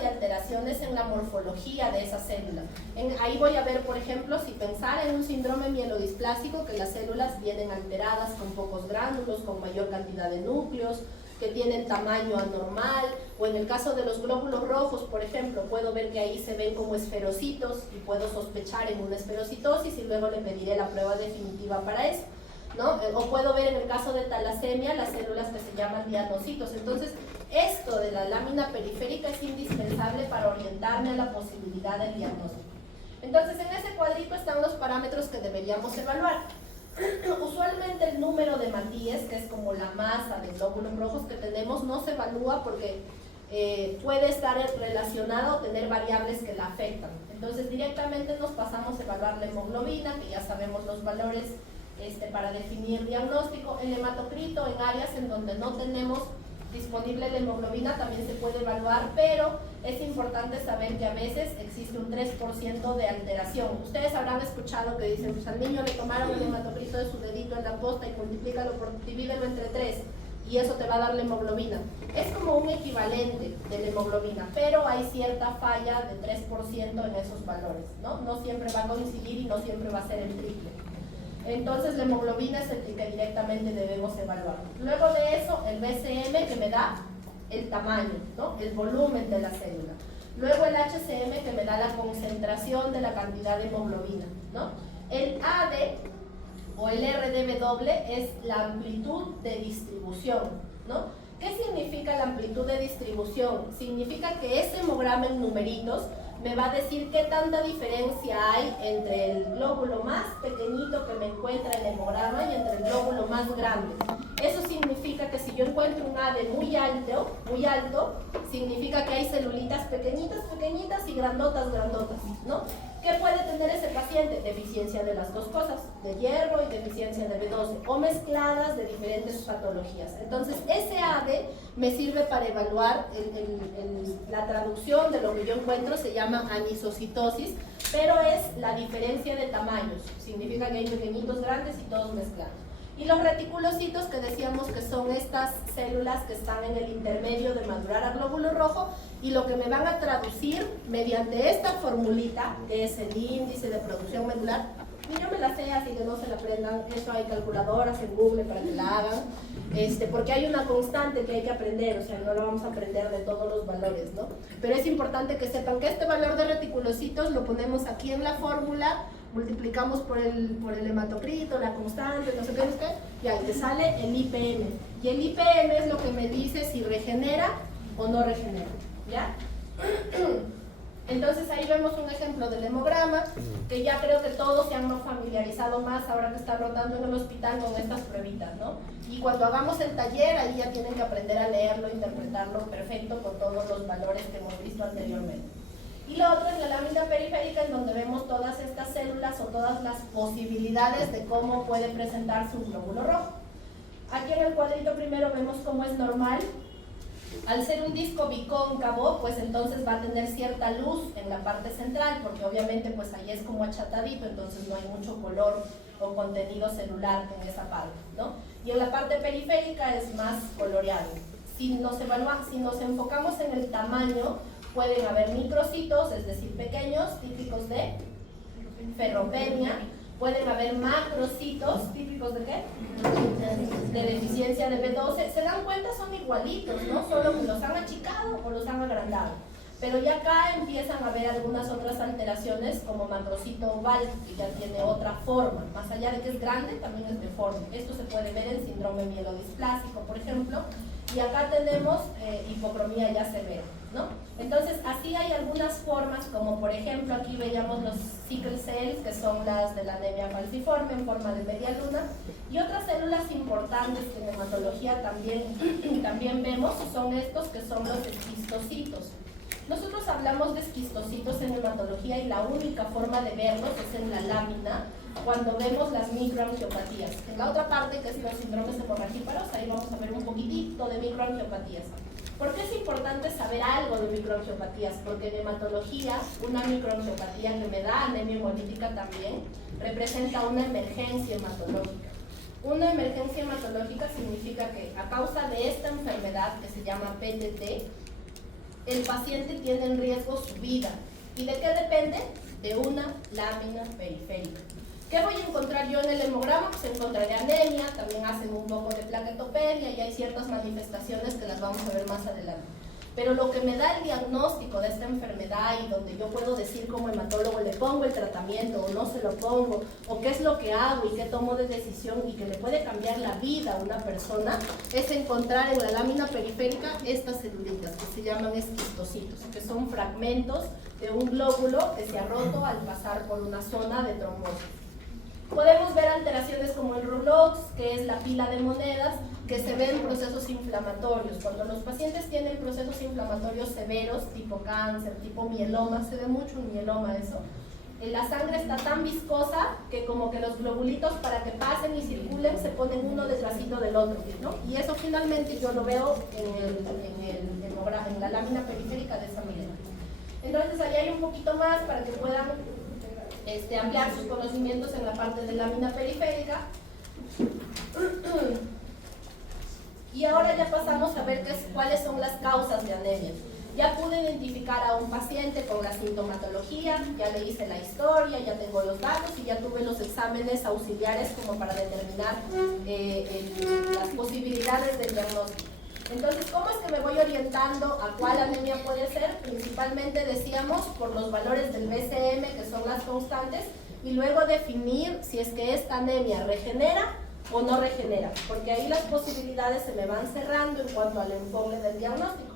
y alteraciones en la morfología de esa célula. Ahí voy a ver, por ejemplo, si pensar en un síndrome mielodisplásico, que las células vienen alteradas con pocos gránulos, con mayor cantidad de núcleos, que tienen tamaño anormal, o en el caso de los glóbulos rojos, por ejemplo, puedo ver que ahí se ven como esferocitos y puedo sospechar en una esferocitosis y luego le pediré la prueba definitiva para eso, ¿no? O puedo ver en el caso de talasemia las células que se llaman diagnocitos. Entonces, esto de la lámina periférica es indispensable para orientarme a la posibilidad del diagnóstico. Entonces, en ese cuadrito están los parámetros que deberíamos evaluar. Usualmente el número de Matías, que es como la masa de glóbulos rojos que tenemos, no se evalúa porque puede estar relacionado o tener variables que la afectan. Entonces directamente nos pasamos a evaluar la hemoglobina, que ya sabemos los valores para definir diagnóstico. El hematocrito en áreas en donde no tenemos disponible la hemoglobina también se puede evaluar, pero es importante saber que a veces existe un 3% de alteración. Ustedes habrán escuchado que dicen, pues al niño le tomaron el hematocrito de su dedito en la posta y divídelo entre 3 y eso te va a dar la hemoglobina. Es como un equivalente de la hemoglobina, pero hay cierta falla de 3% en esos valores, ¿no? No siempre va a coincidir y no siempre va a ser el triple. Entonces la hemoglobina es el que directamente debemos evaluar. Luego de eso, el BCM, que me da el tamaño, ¿no? El volumen de la célula. Luego el HCM, que me da la concentración de la cantidad de hemoglobina, ¿no? El AD o el RDW es la amplitud de distribución, ¿no? ¿Qué significa la amplitud de distribución? Significa que ese hemograma en numeritos me va a decir qué tanta diferencia hay entre el glóbulo más pequeñito que me encuentra en el hemograma y entre el glóbulo más grande. Eso significa significa que si yo encuentro un AD muy alto, significa que hay celulitas pequeñitas, pequeñitas y grandotas, grandotas, ¿no? ¿Qué puede tener ese paciente? Deficiencia de las dos cosas, de hierro y deficiencia de B12, o mezcladas de diferentes patologías. Entonces, ese AD me sirve para evaluar la traducción de lo que yo encuentro, se llama anisocitosis, pero es la diferencia de tamaños. Significa que hay pequeñitos, grandes y todos mezclados. Y los reticulocitos, que decíamos que son estas células que están en el intermedio de madurar a glóbulo rojo, y lo que me van a traducir mediante esta formulita, que es el índice de producción medular. Y yo me la sé, así que no se la aprendan, eso hay calculadoras en Google para que la hagan, porque hay una constante que hay que aprender, o sea, no lo vamos a aprender de todos los valores, ¿no? Pero es importante que sepan que este valor de reticulocitos lo ponemos aquí en la fórmula, multiplicamos por el hematocrito, la constante, no sé qué, y ahí te sale el IPM. Y el IPM es lo que me dice si regenera o no regenera, ¿ya? Entonces ahí vemos un ejemplo del hemograma, que ya creo que todos se han familiarizado más ahora que está rotando en el hospital con estas pruebitas, ¿no? Y cuando hagamos el taller, ahí ya tienen que aprender a leerlo, interpretarlo perfecto con todos los valores que hemos visto anteriormente. Y lo otro es la lámina periférica, en donde vemos todas estas células o todas las posibilidades de cómo puede presentarse un glóbulo rojo. Aquí en el cuadrito primero vemos cómo es normal. Al ser un disco bicóncavo, pues entonces va a tener cierta luz en la parte central, porque obviamente pues ahí es como achatadito, entonces no hay mucho color o contenido celular en esa parte, ¿no? Y en la parte periférica es más coloreado. Si nos enfocamos en el tamaño, pueden haber microcitos, es decir, pequeños, típicos de ferropenia. Pueden haber macrocitos, típicos de ¿qué? De deficiencia de B12. Se dan cuenta, son igualitos, ¿no? Solo que los han achicado o los han agrandado. Pero ya acá empiezan a haber algunas otras alteraciones, como macrocito oval, que ya tiene otra forma. Más allá de que es grande, también es deforme. Esto se puede ver en síndrome mielodisplásico, por ejemplo. Y acá tenemos hipocromía ya severa, ¿no? Entonces, así hay algunas formas, como por ejemplo, aquí veíamos los sickle cells, que son las de la anemia falciforme en forma de media luna, y otras células importantes que en hematología también vemos son estos, que son los esquistocitos. Nosotros hablamos de esquistocitos en hematología y la única forma de verlos es en la lámina, cuando vemos las microangiopatías. En la otra parte, que es los síndromes hemorragíparos, ahí vamos a ver un poquitito de microangiopatías. ¿Por qué es importante saber algo de microangiopatías? Porque en hematología, una microangiopatía que me da anemia hemolítica también representa una emergencia hematológica. Una emergencia hematológica significa que a causa de esta enfermedad que se llama PTT, el paciente tiene en riesgo su vida. ¿Y de qué depende? De una lámina periférica. ¿Qué voy a encontrar yo en el hemograma? Pues encontraré anemia, también hacen un poco de plaquetopenia y hay ciertas manifestaciones que las vamos a ver más adelante. Pero lo que me da el diagnóstico de esta enfermedad y donde yo puedo decir como hematólogo, le pongo el tratamiento o no se lo pongo, o qué es lo que hago y qué tomo de decisión y que le puede cambiar la vida a una persona, es encontrar en la lámina periférica estas celulitas que se llaman esquistocitos, que son fragmentos de un glóbulo que se ha roto al pasar por una zona de trombosis. Podemos ver alteraciones como el Rouleaux, que es la pila de monedas, que se ven procesos inflamatorios. Cuando los pacientes tienen procesos inflamatorios severos, tipo cáncer, tipo mieloma, se ve mucho un mieloma eso, la sangre está tan viscosa que como que los globulitos para que pasen y circulen se ponen uno detrásito del otro, ¿no? Y eso finalmente yo lo veo en la lámina periférica de esa manera. Entonces ahí hay un poquito más para que puedan ampliar sus conocimientos en la parte de lámina periférica. Y ahora ya pasamos a ver cuáles son las causas de anemia. Ya pude identificar a un paciente con la sintomatología, ya le hice la historia, ya tengo los datos y ya tuve los exámenes auxiliares como para determinar las posibilidades del diagnóstico. Entonces, ¿cómo es que me voy orientando a cuál anemia puede ser? Principalmente decíamos por los valores del BCM, que son las constantes, y luego definir si es que esta anemia regenera o no regenera, porque ahí las posibilidades se me van cerrando en cuanto al enfoque del diagnóstico.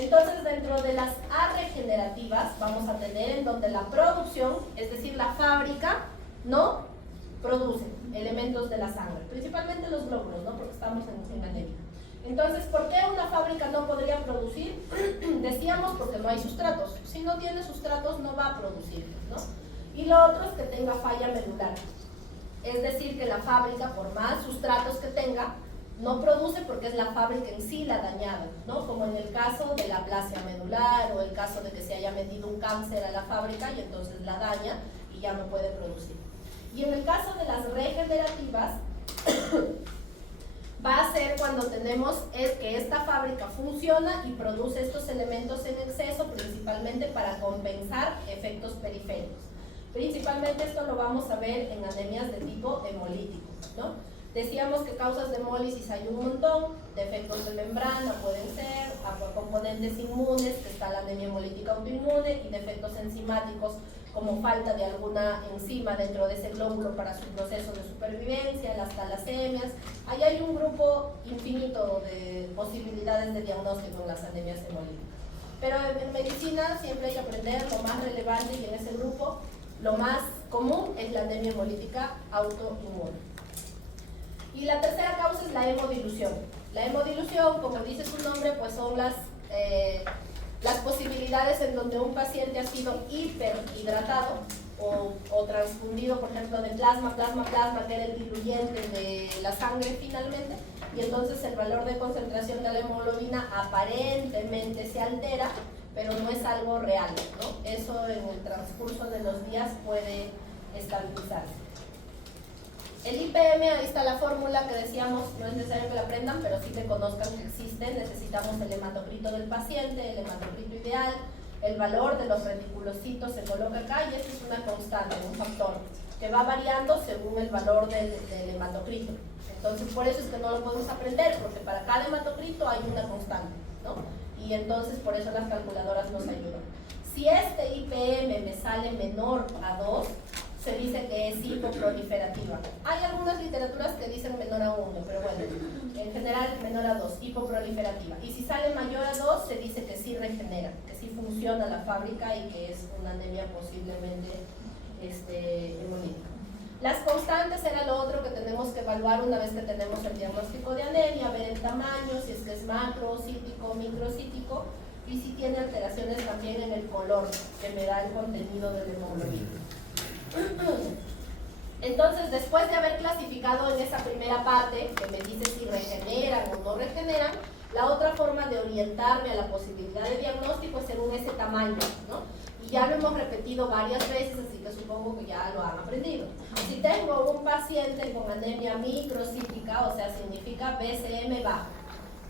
Entonces, dentro de las arregenerativas vamos a tener en donde la producción, es decir, la fábrica, no produce elementos de la sangre, principalmente los glóbulos, ¿no? Porque estamos en anemia. Entonces, ¿por qué una fábrica no podría producir? Decíamos porque no hay sustratos. Si no tiene sustratos no va a producir, ¿no? Y lo otro es que tenga falla medular. Es decir, que la fábrica, por más sustratos que tenga, no produce porque es la fábrica en sí la dañada, ¿no? Como en el caso de la aplasia medular o el caso de que se haya metido un cáncer a la fábrica y entonces la daña y ya no puede producir. Y en el caso de las regenerativas, va a ser cuando tenemos que esta fábrica funciona y produce estos elementos en exceso, principalmente para compensar efectos periféricos. Principalmente esto lo vamos a ver en anemias de tipo hemolítico, ¿no? Decíamos que causas de hemólisis hay un montón, defectos de membrana pueden ser, componentes inmunes, que está la anemia hemolítica autoinmune, y defectos enzimáticos como falta de alguna enzima dentro de ese glóbulo para su proceso de supervivencia, las talasemias. Ahí hay un grupo infinito de posibilidades de diagnóstico en las anemias hemolíticas. Pero en medicina siempre hay que aprender lo más relevante, y en ese grupo lo más común es la anemia hemolítica autoinmune. Y la tercera causa es la hemodilución. La hemodilución, como dice su nombre, pues son las posibilidades en donde un paciente ha sido hiperhidratado o transfundido, por ejemplo, de plasma, que era el diluyente de la sangre finalmente, y entonces el valor de concentración de la hemoglobina aparentemente se altera, pero no es algo real, ¿no? Eso en el transcurso de los días puede estabilizarse. El IPM, ahí está la fórmula que decíamos, no es necesario que la aprendan, pero sí que conozcan que existe. Necesitamos el hematocrito del paciente, el hematocrito ideal, el valor de los reticulocitos se coloca acá, y esto es una constante, un factor, que va variando según el valor del hematocrito. Entonces, por eso es que no lo podemos aprender, porque para cada hematocrito hay una constante, ¿no? Y entonces, por eso las calculadoras nos ayudan. Si este IPM me sale menor a 2, se dice que es hipoproliferativa. Hay algunas literaturas que dicen menor a 1, pero bueno, en general menor a 2, hipoproliferativa. Y si sale mayor a 2, se dice que sí regenera, que sí funciona la fábrica y que es una anemia posiblemente hemolítica. Las constantes era lo otro que tenemos que evaluar una vez que tenemos el diagnóstico de anemia, ver el tamaño, si es que es macrocítico, microcítico, y si tiene alteraciones también en el color que me da el contenido del hemoglobina. Entonces, después de haber clasificado en esa primera parte, que me dice si regeneran o no regeneran, la otra forma de orientarme a la posibilidad de diagnóstico es según ese tamaño, ¿no? Y ya lo hemos repetido varias veces, así que supongo que ya lo han aprendido. Si tengo un paciente con anemia microcítica, o sea, significa BCM bajo,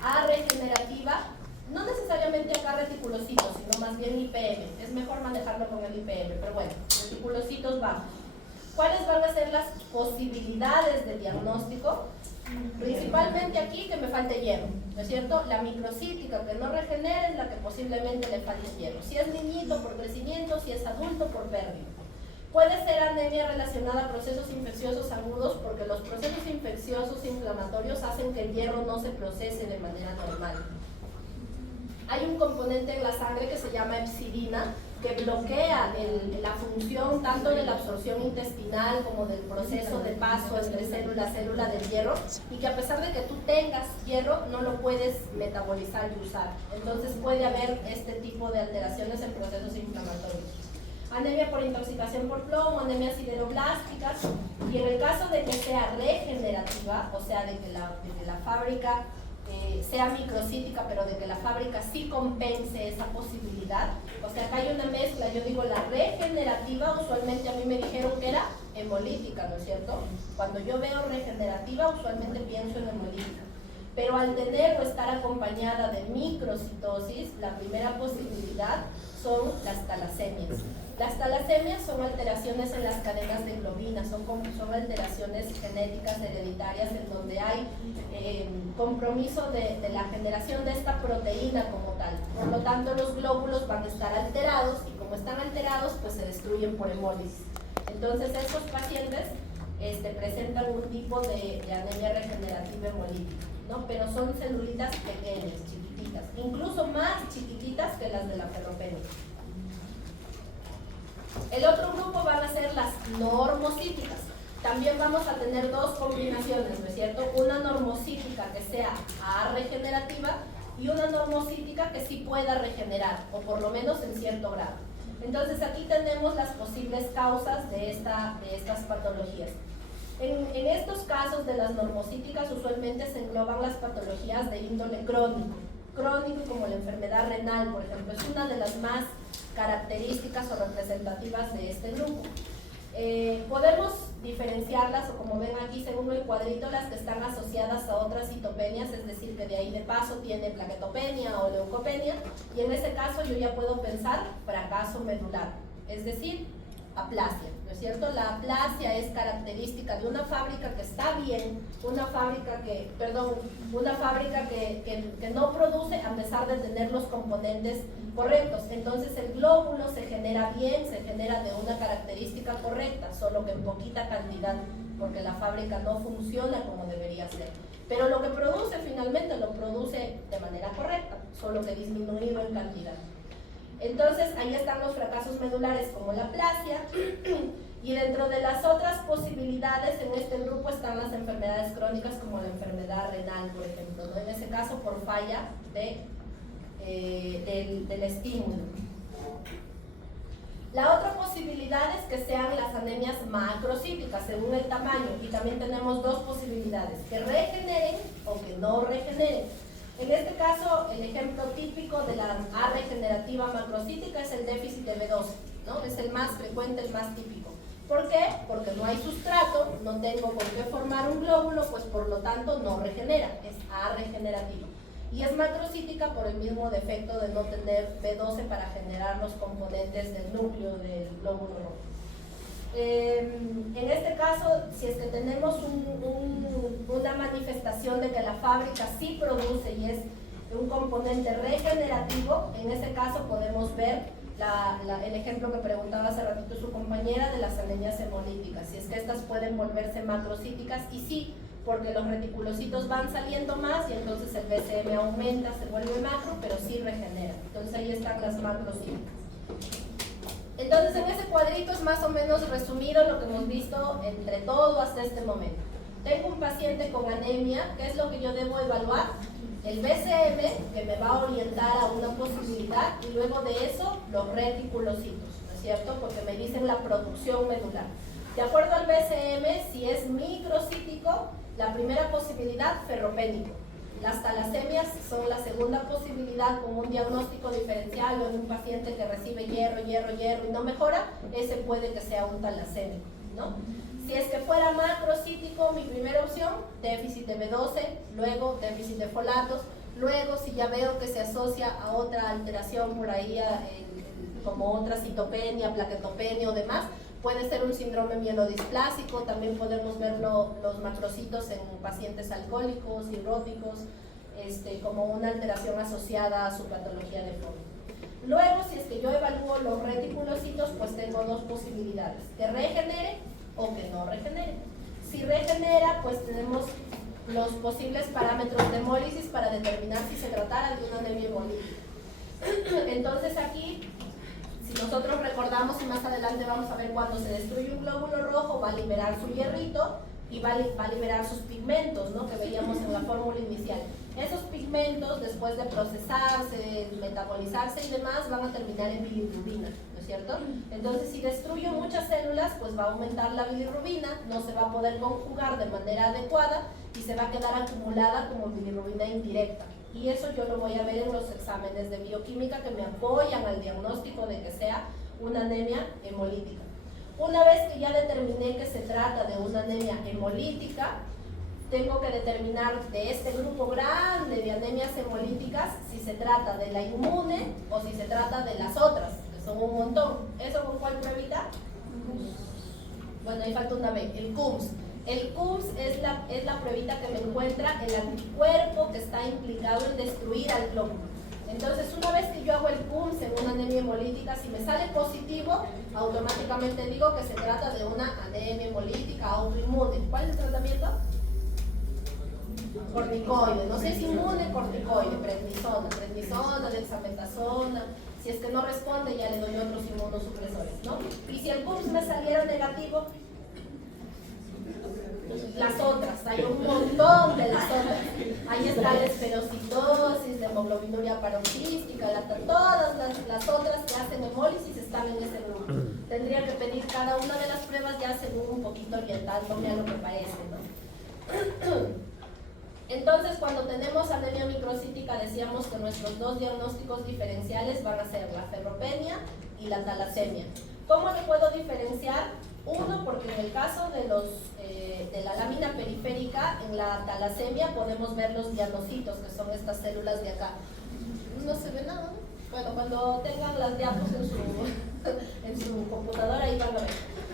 A regenerativa, no necesariamente acá reticulocitos, sino más bien IPM. Es mejor manejarlo con el IPM, pero bueno, reticulocitos bajos. ¿Cuáles van a ser las posibilidades de diagnóstico? Principalmente aquí que me falte hierro, ¿no es cierto? La microcítica que no regenera es la que posiblemente le falte hierro. Si es niñito, por crecimiento; si es adulto, por pérdida. Puede ser anemia relacionada a procesos infecciosos agudos, porque los procesos infecciosos inflamatorios hacen que el hierro no se procese de manera normal. Hay un componente en la sangre que se llama epsidina, que bloquea la función tanto de la absorción intestinal como del proceso de paso entre célula a célula del hierro, y que a pesar de que tú tengas hierro no lo puedes metabolizar y usar. Entonces puede haber este tipo de alteraciones en procesos inflamatorios. Anemia por intoxicación por plomo, anemias sideroblásticas, y en el caso de que sea regenerativa, o sea de que la fábrica sea microcítica, pero de que la fábrica sí compense esa posibilidad. O sea, acá hay una mezcla. Yo digo la regenerativa, usualmente a mí me dijeron que era hemolítica, ¿no es cierto? Cuando yo veo regenerativa, usualmente pienso en hemolítica. Pero al tener o estar acompañada de microcitosis, la primera posibilidad son las talasemias. Las talasemias son alteraciones en las cadenas de globina, son alteraciones genéticas hereditarias en donde hay compromiso de la generación de esta proteína como tal. Por lo tanto, los glóbulos van a estar alterados, y como están alterados, pues se destruyen por hemólisis. Entonces, estos pacientes presentan un tipo de anemia regenerativa hemolítica, ¿no? Pero son celulitas pequeñas, chiquititas, incluso más chiquititas que las de la ferropenia. El otro grupo van a ser las normocíticas. también vamos a tener dos combinaciones, ¿no es cierto? Una normocítica que sea A regenerativa y una normocítica que sí pueda regenerar, o por lo menos en cierto grado. Entonces aquí tenemos las posibles causas de estas patologías. En estos casos de las normocíticas usualmente se engloban las patologías de índole crónico. Crónico como la enfermedad renal, por ejemplo, es una de las más características o representativas de este grupo. Podemos diferenciarlas, o como ven aquí según el cuadrito, las que están asociadas a otras citopenias, es decir, que de ahí de paso tiene plaquetopenia o leucopenia, y en ese caso yo ya puedo pensar fracaso medular, es decir, aplasia, ¿no es cierto? La aplasia es característica de una fábrica que está bien, una fábrica que no produce a pesar de tener los componentes correctos. Entonces el glóbulo se genera bien, se genera de una característica correcta, solo que en poquita cantidad, porque la fábrica no funciona como debería ser. Pero lo que produce finalmente lo produce de manera correcta, solo que disminuido en cantidad. Entonces ahí están los fracasos medulares como la aplasia, y dentro de las otras posibilidades en este grupo están las enfermedades crónicas como la enfermedad renal, por ejemplo, ¿no? En ese caso por falla del estímulo. La otra posibilidad es que sean las anemias macrocíticas según el tamaño, y también tenemos dos posibilidades, que regeneren o que no regeneren. En este caso, el ejemplo típico de la A regenerativa macrocítica es el déficit de B12, ¿no? Es el más frecuente, el más típico. ¿Por qué? Porque no hay sustrato, no tengo por qué formar un glóbulo, pues por lo tanto no regenera, es A regenerativa. Y es macrocítica por el mismo defecto de no tener B12 para generar los componentes del núcleo del glóbulo rojo. En este caso, si es que tenemos una manifestación de que la fábrica sí produce y es un componente regenerativo, en ese caso podemos ver el ejemplo que preguntaba hace ratito su compañera de las anemias hemolíticas, si es que estas pueden volverse macrocíticas, y sí, porque los reticulocitos van saliendo más y entonces el BCM aumenta, se vuelve macro, pero sí regenera. Entonces ahí están las macrocíticas. Entonces en ese cuadrito es más o menos resumido lo que hemos visto entre todo hasta este momento. Tengo un paciente con anemia, ¿qué es lo que yo debo evaluar? El BCM, que me va a orientar a una posibilidad, y luego de eso los reticulocitos, ¿no es cierto? Porque me dicen la producción medular. De acuerdo al BCM, si es microcítico, la primera posibilidad, ferropénico. Las talasemias son la segunda posibilidad con un diagnóstico diferencial, o en un paciente que recibe hierro y no mejora, ese puede que sea un talasémico, ¿no? Si es que fuera macrocítico, mi primera opción, déficit de B12, luego déficit de folatos, luego si ya veo que se asocia a otra alteración por ahí, como otra citopenia, plaquetopenia o demás, puede ser un síndrome mielodisplásico. También podemos ver los macrocitos en pacientes alcohólicos, cirróticos, como una alteración asociada a su patología de fondo. Luego, si es que yo evalúo los reticulocitos, pues tengo dos posibilidades, que regenere o que no regenere. Si regenera, pues tenemos los posibles parámetros de hemólisis para determinar si se tratara de una anemia hemolítica. Entonces aquí, si nosotros recordamos, y más adelante vamos a ver, cuando se destruye un glóbulo rojo va a liberar su hierrito y va a liberar sus pigmentos, ¿no? Que veíamos en la fórmula inicial. Esos pigmentos, después de procesarse, metabolizarse y demás, van a terminar en bilirrubina, ¿no es cierto? Entonces, si destruyo muchas células, pues va a aumentar la bilirrubina, no se va a poder conjugar de manera adecuada y se va a quedar acumulada como bilirrubina indirecta. Y eso yo lo voy a ver en los exámenes de bioquímica que me apoyan al diagnóstico de que sea una anemia hemolítica. Una vez que ya determiné que se trata de una anemia hemolítica, tengo que determinar de este grupo grande de anemias hemolíticas si se trata de la inmune o si se trata de las otras, que son un montón. ¿Eso con cuál pruebita? Bueno, ahí falta una B, el CUMS. El CUMS es la pruebita que me encuentra el anticuerpo que está implicado en destruir al glóbulo. Entonces, una vez que yo hago el CUMS en una anemia hemolítica, si me sale positivo, automáticamente digo que se trata de una anemia hemolítica autoinmune. ¿Cuál es el tratamiento? Corticoide. No sé si es inmune, corticoide, prednisona, dexametasona. Si es que no responde, ya le doy otros inmunosupresores, ¿no? Y si el CUMS me saliera negativo, las otras, hay un montón de las otras. Ahí está la esferocitosis, la hemoglobinuria paroxística, todas las otras que hacen hemólisis están en ese grupo. Tendría que pedir cada una de las pruebas ya según un poquito orientándome a lo que parece, ¿no? Entonces, cuando tenemos anemia microcítica, decíamos que nuestros dos diagnósticos diferenciales van a ser la ferropenia y la talasemia. ¿Cómo le puedo diferenciar? Uno, porque en el caso de la lámina periférica, en la talasemia podemos ver los diagnocitos, que son estas células de acá. No se ve nada, ¿no? Bueno, cuando tengan las diapos en su computadora, ahí van a ver.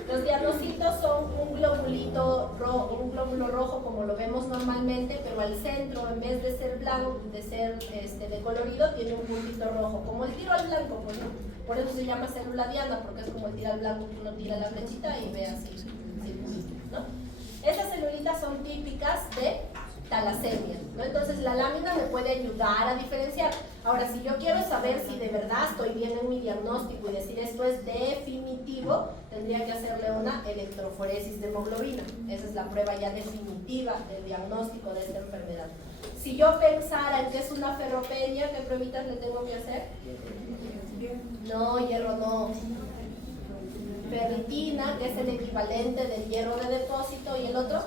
Los diagnocitos son un glóbulo rojo como lo vemos normalmente, pero al centro, en vez de ser blanco, de ser de colorido, tiene un puntito rojo, como el tiro al blanco, pues, ¿no? Por eso se llama célula diana, porque es como el tiro al blanco, que uno tira la flechita y ve así, ¿no? Estas celulitas son típicas de talasemia, ¿no? Entonces la lámina me puede ayudar a diferenciar. Ahora, si yo quiero saber si de verdad estoy bien en mi diagnóstico y decir esto es definitivo, tendría que hacerle una electroforesis de hemoglobina. Esa es la prueba ya definitiva del diagnóstico de esta enfermedad. Si yo pensara en que es una ferropenia, ¿qué pruebitas le tengo que hacer? No, hierro no. Ferritina, que es el equivalente del hierro de depósito, y el otro,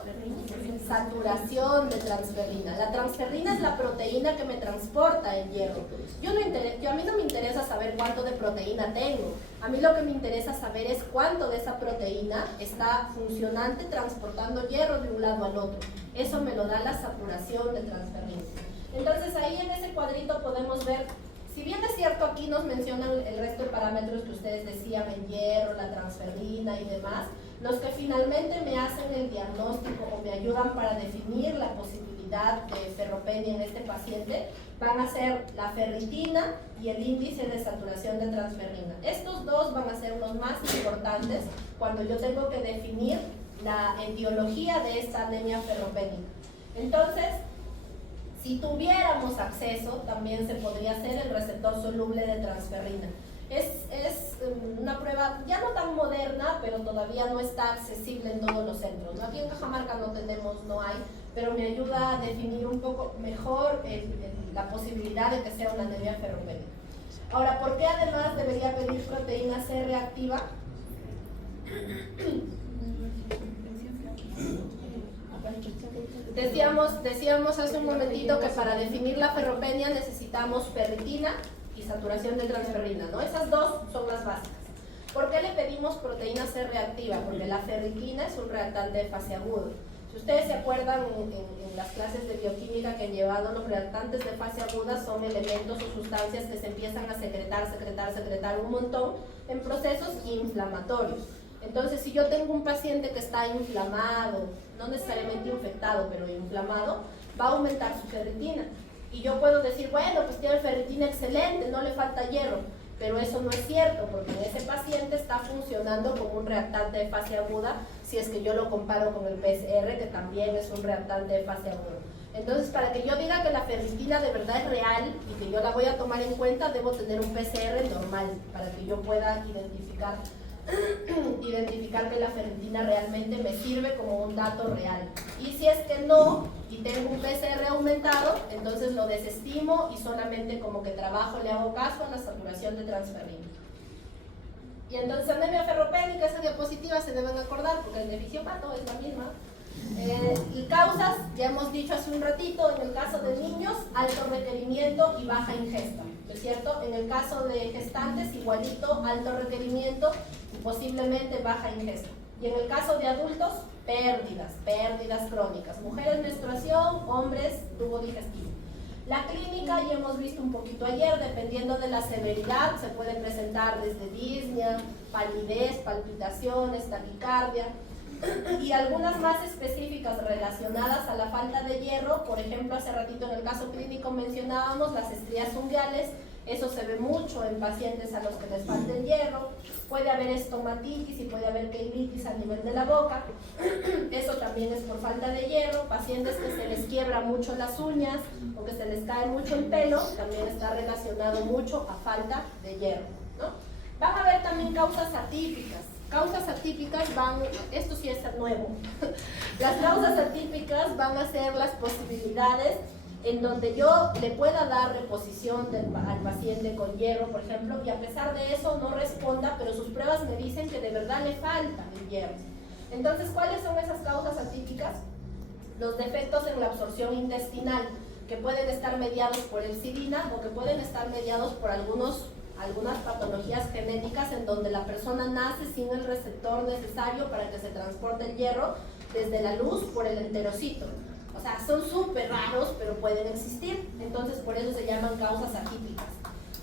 saturación de transferrina. La transferrina es la proteína que me transporta el hierro. A mí no me interesa saber cuánto de proteína tengo. A mí lo que me interesa saber es cuánto de esa proteína está funcionante transportando hierro de un lado al otro. Eso me lo da la saturación de transferrina. Entonces ahí en ese cuadrito podemos ver. Si bien es cierto, aquí nos mencionan el resto de parámetros que ustedes decían, el hierro, la transferrina y demás, los que finalmente me hacen el diagnóstico o me ayudan para definir la posibilidad de ferropenia en este paciente van a ser la ferritina y el índice de saturación de transferrina. Estos dos van a ser los más importantes cuando yo tengo que definir la etiología de esta anemia ferropénica. Entonces, si tuviéramos acceso, también se podría hacer el receptor soluble de transferrina. Es una prueba ya no tan moderna, pero todavía no está accesible en todos los centros, ¿no? Aquí en Cajamarca no hay, pero me ayuda a definir un poco mejor la posibilidad de que sea una anemia ferropénica. Ahora, ¿por qué además debería pedir proteína C reactiva? Decíamos hace un momentito que para definir la ferropenia necesitamos ferritina y saturación de transferrina, ¿no? Esas dos son las básicas. ¿Por qué le pedimos proteína C reactiva? Porque la ferritina es un reactante de fase aguda. Si ustedes se acuerdan en las clases de bioquímica que han llevado, los reactantes de fase aguda son elementos o sustancias que se empiezan a secretar un montón en procesos inflamatorios. Entonces, si yo tengo un paciente que está inflamado, no necesariamente infectado, pero inflamado, va a aumentar su ferritina. Y yo puedo decir, bueno, pues tiene ferritina excelente, no le falta hierro. Pero eso no es cierto, porque en ese paciente está funcionando como un reactante de fase aguda, si es que yo lo comparo con el PCR, que también es un reactante de fase aguda. Entonces, para que yo diga que la ferritina de verdad es real y que yo la voy a tomar en cuenta, debo tener un PCR normal, para que yo pueda identificar que la ferritina realmente me sirve como un dato real. Y si es que no, y tengo un PCR aumentado, entonces lo desestimo y solamente como que trabajo, le hago caso a la saturación de transferrina. Y entonces anemia ferropénica, esa diapositiva se deben acordar porque el de fisiopato es la misma. Y causas, ya hemos dicho hace un ratito, en el caso de niños, alto requerimiento y baja ingesta, ¿no es cierto? En el caso de gestantes, igualito, alto requerimiento y posiblemente baja ingesta. Y en el caso de adultos, pérdidas crónicas. Mujeres, menstruación, hombres, tubo digestivo. La clínica, ya hemos visto un poquito ayer, dependiendo de la severidad, se puede presentar desde disnea, palidez, palpitaciones, taquicardia, y algunas más específicas relacionadas a la falta de hierro. Por ejemplo, hace ratito en el caso clínico mencionábamos las estrías unguiales. Eso se ve mucho en pacientes a los que les falta el hierro. Puede haber estomatitis y puede haber queilitis a nivel de la boca. Eso también es por falta de hierro. Pacientes que se les quiebra mucho las uñas o que se les cae mucho el pelo, también está relacionado mucho a falta de hierro, ¿no? Van a haber también causas atípicas. causas atípicas van, esto sí es nuevo, las causas atípicas van a ser las posibilidades en donde yo le pueda dar reposición al paciente con hierro, por ejemplo, y a pesar de eso no responda, pero sus pruebas me dicen que de verdad le falta el hierro. Entonces, ¿cuáles son esas causas atípicas? Los defectos en la absorción intestinal, que pueden estar mediados por epsilina o que pueden estar mediados por algunas patologías genéticas en donde la persona nace sin el receptor necesario para que se transporte el hierro desde la luz por el enterocito. O sea, son súper raros, pero pueden existir. Entonces, por eso se llaman causas atípicas.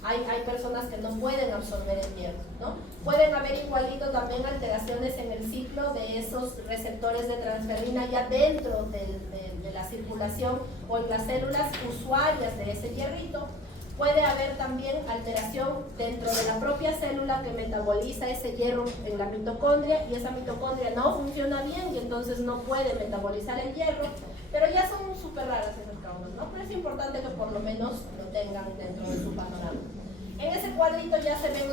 Hay personas que no pueden absorber el hierro, ¿no? Pueden haber igualito también alteraciones en el ciclo de esos receptores de transferrina ya dentro de la circulación o en las células usuarias de ese hierrito. Puede haber también alteración dentro de la propia célula que metaboliza ese hierro en la mitocondria y esa mitocondria no funciona bien y entonces no puede metabolizar el hierro, pero ya son súper raras esas causas, ¿no? Pero es importante que por lo menos lo tengan dentro de su panorama. En ese cuadrito ya se ven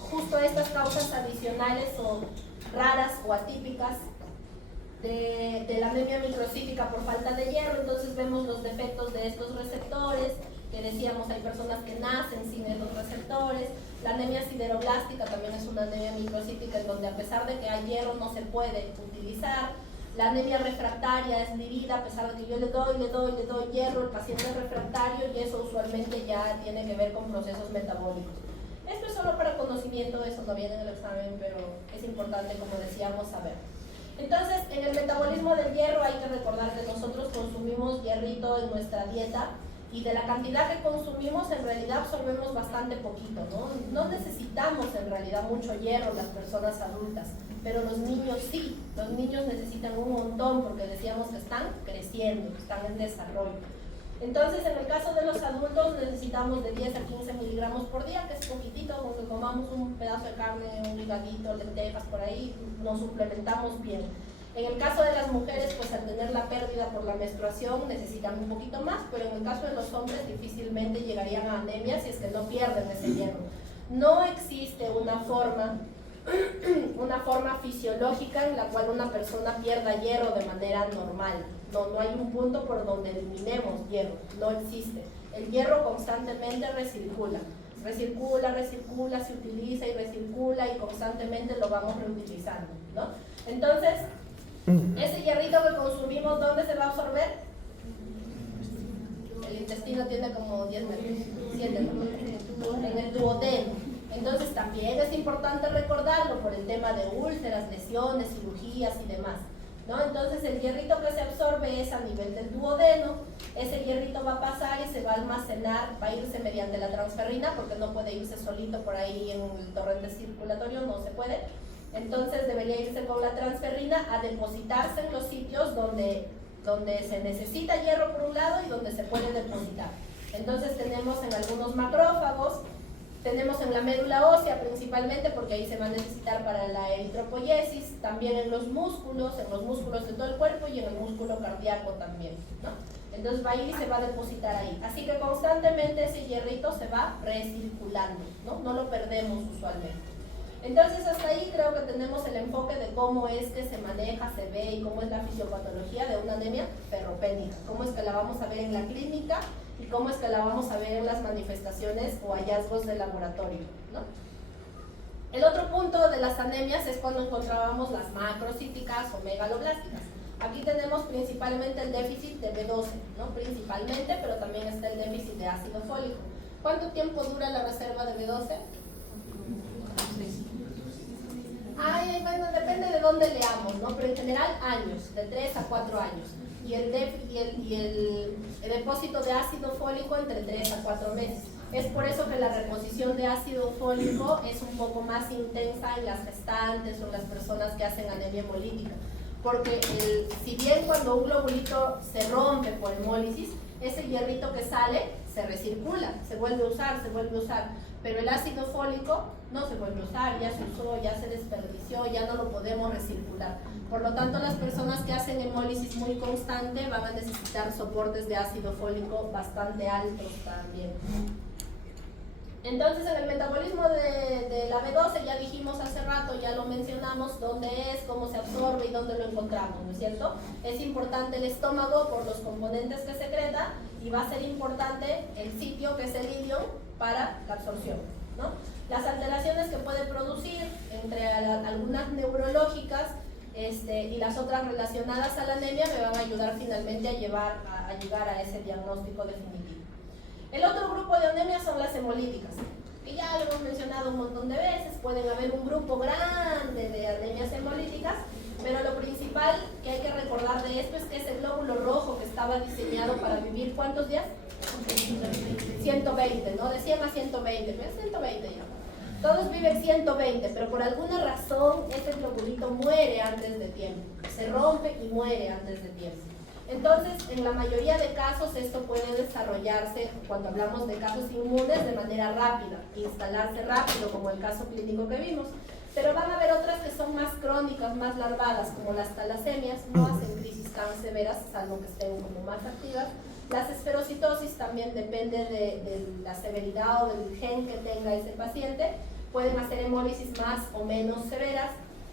justo estas causas adicionales o raras o atípicas de la anemia microcítica por falta de hierro. Entonces vemos los defectos de estos receptores, que decíamos hay personas que nacen sin estos receptores. La anemia sideroblástica también es una anemia microcítica en donde a pesar de que hay hierro no se puede utilizar. La anemia refractaria es vivida a pesar de que yo le doy hierro, el paciente es refractario y eso usualmente ya tiene que ver con procesos metabólicos. Esto es solo para conocimiento, eso no viene en el examen, pero es importante, como decíamos, saber. Entonces, en el metabolismo del hierro hay que recordar que nosotros consumimos hierrito en nuestra dieta y de la cantidad que consumimos en realidad absorbemos bastante poquito, ¿no? No necesitamos en realidad mucho hierro las personas adultas, pero los niños sí, los niños necesitan un montón porque decíamos que están creciendo, están en desarrollo. Entonces, en el caso de los adultos necesitamos de 10 a 15 miligramos por día, que es poquitito, porque comamos un pedazo de carne, un higadito, lentejas por ahí, nos suplementamos bien. En el caso de las mujeres, pues al tener la pérdida por la menstruación necesitan un poquito más, pero en el caso de los hombres difícilmente llegarían a anemia si es que no pierden ese hierro. No existe una forma fisiológica en la cual una persona pierda hierro de manera normal. No hay un punto por donde eliminemos hierro, no existe. El hierro constantemente recircula, se utiliza y recircula y constantemente lo vamos reutilizando, ¿no? Entonces, ese hierrito que consumimos, ¿dónde se va a absorber? El intestino tiene como 10 metros, 7 metros, en el duodeno. Entonces también es importante recordarlo por el tema de úlceras, lesiones, cirugías y demás, ¿no? Entonces el hierrito que se absorbe es a nivel del duodeno, ese hierrito va a pasar y se va a almacenar, va a irse mediante la transferrina porque no puede irse solito por ahí en el torrente circulatorio, no se puede. Entonces debería irse con la transferrina a depositarse en los sitios donde se necesita hierro por un lado y donde se puede depositar. Entonces tenemos en algunos macrófagos, tenemos en la médula ósea principalmente porque ahí se va a necesitar para la eritropoiesis, también en los músculos de todo el cuerpo y en el músculo cardíaco también, ¿no? Entonces va a ir y se va a depositar ahí. Así que constantemente ese hierrito se va recirculando, ¿no? No lo perdemos usualmente. Entonces hasta ahí creo que tenemos el enfoque de cómo es que se maneja, se ve y cómo es la fisiopatología de una anemia ferropénica, cómo es que la vamos a ver en la clínica y cómo es que la vamos a ver en las manifestaciones o hallazgos de laboratorio, ¿no? El otro punto de las anemias es cuando encontrábamos las macrocíticas o megaloblásticas. Aquí tenemos principalmente el déficit de B12, ¿no? Principalmente, pero también está el déficit de ácido fólico. ¿Cuánto tiempo dura la reserva de B12? Bueno, depende de dónde leamos, ¿no? Pero en general años, de 3 a 4 años. Y el depósito de ácido fólico entre 3 a 4 meses. Es por eso que la reposición de ácido fólico es un poco más intensa en las gestantes o en las personas que hacen anemia hemolítica. Porque si bien cuando un globulito se rompe por hemólisis, ese hierrito que sale se recircula, se vuelve a usar, pero el ácido fólico no se vuelve a usar, ya se usó, ya se desperdició, ya no lo podemos recircular. Por lo tanto, las personas que hacen hemólisis muy constante van a necesitar soportes de ácido fólico bastante altos también. Entonces, en el metabolismo de la B12 ya dijimos hace rato, ya lo mencionamos, dónde es, cómo se absorbe y dónde lo encontramos, ¿no es cierto? Es importante el estómago por los componentes que secreta y va a ser importante el sitio, que es el ilion, para la absorción, ¿no? Las alteraciones que puede producir entre algunas neurológicas y las otras relacionadas a la anemia me van a ayudar finalmente a llegar a ese diagnóstico definitivo. El otro grupo de anemias son las hemolíticas, que ya lo hemos mencionado un montón de veces. Pueden haber un grupo grande de anemias hemolíticas, pero lo principal que hay que recordar de esto es que ese glóbulo rojo que estaba diseñado para vivir, ¿cuántos días? 120, ¿no? De 100 a 120, pero es 120 ya. Todos viven 120, pero por alguna razón ese globulito muere antes de tiempo, se rompe y muere antes de tiempo. Entonces, en la mayoría de casos esto puede desarrollarse, cuando hablamos de casos inmunes, de manera rápida, instalarse rápido, como el caso clínico que vimos. Pero van a haber otras que son más crónicas, más larvadas, como las talasemias, no hacen crisis tan severas, salvo que estén como más activas. Las esferocitosis también depende de la severidad o del gen que tenga ese paciente. Pueden hacer hemólisis más o menos severas.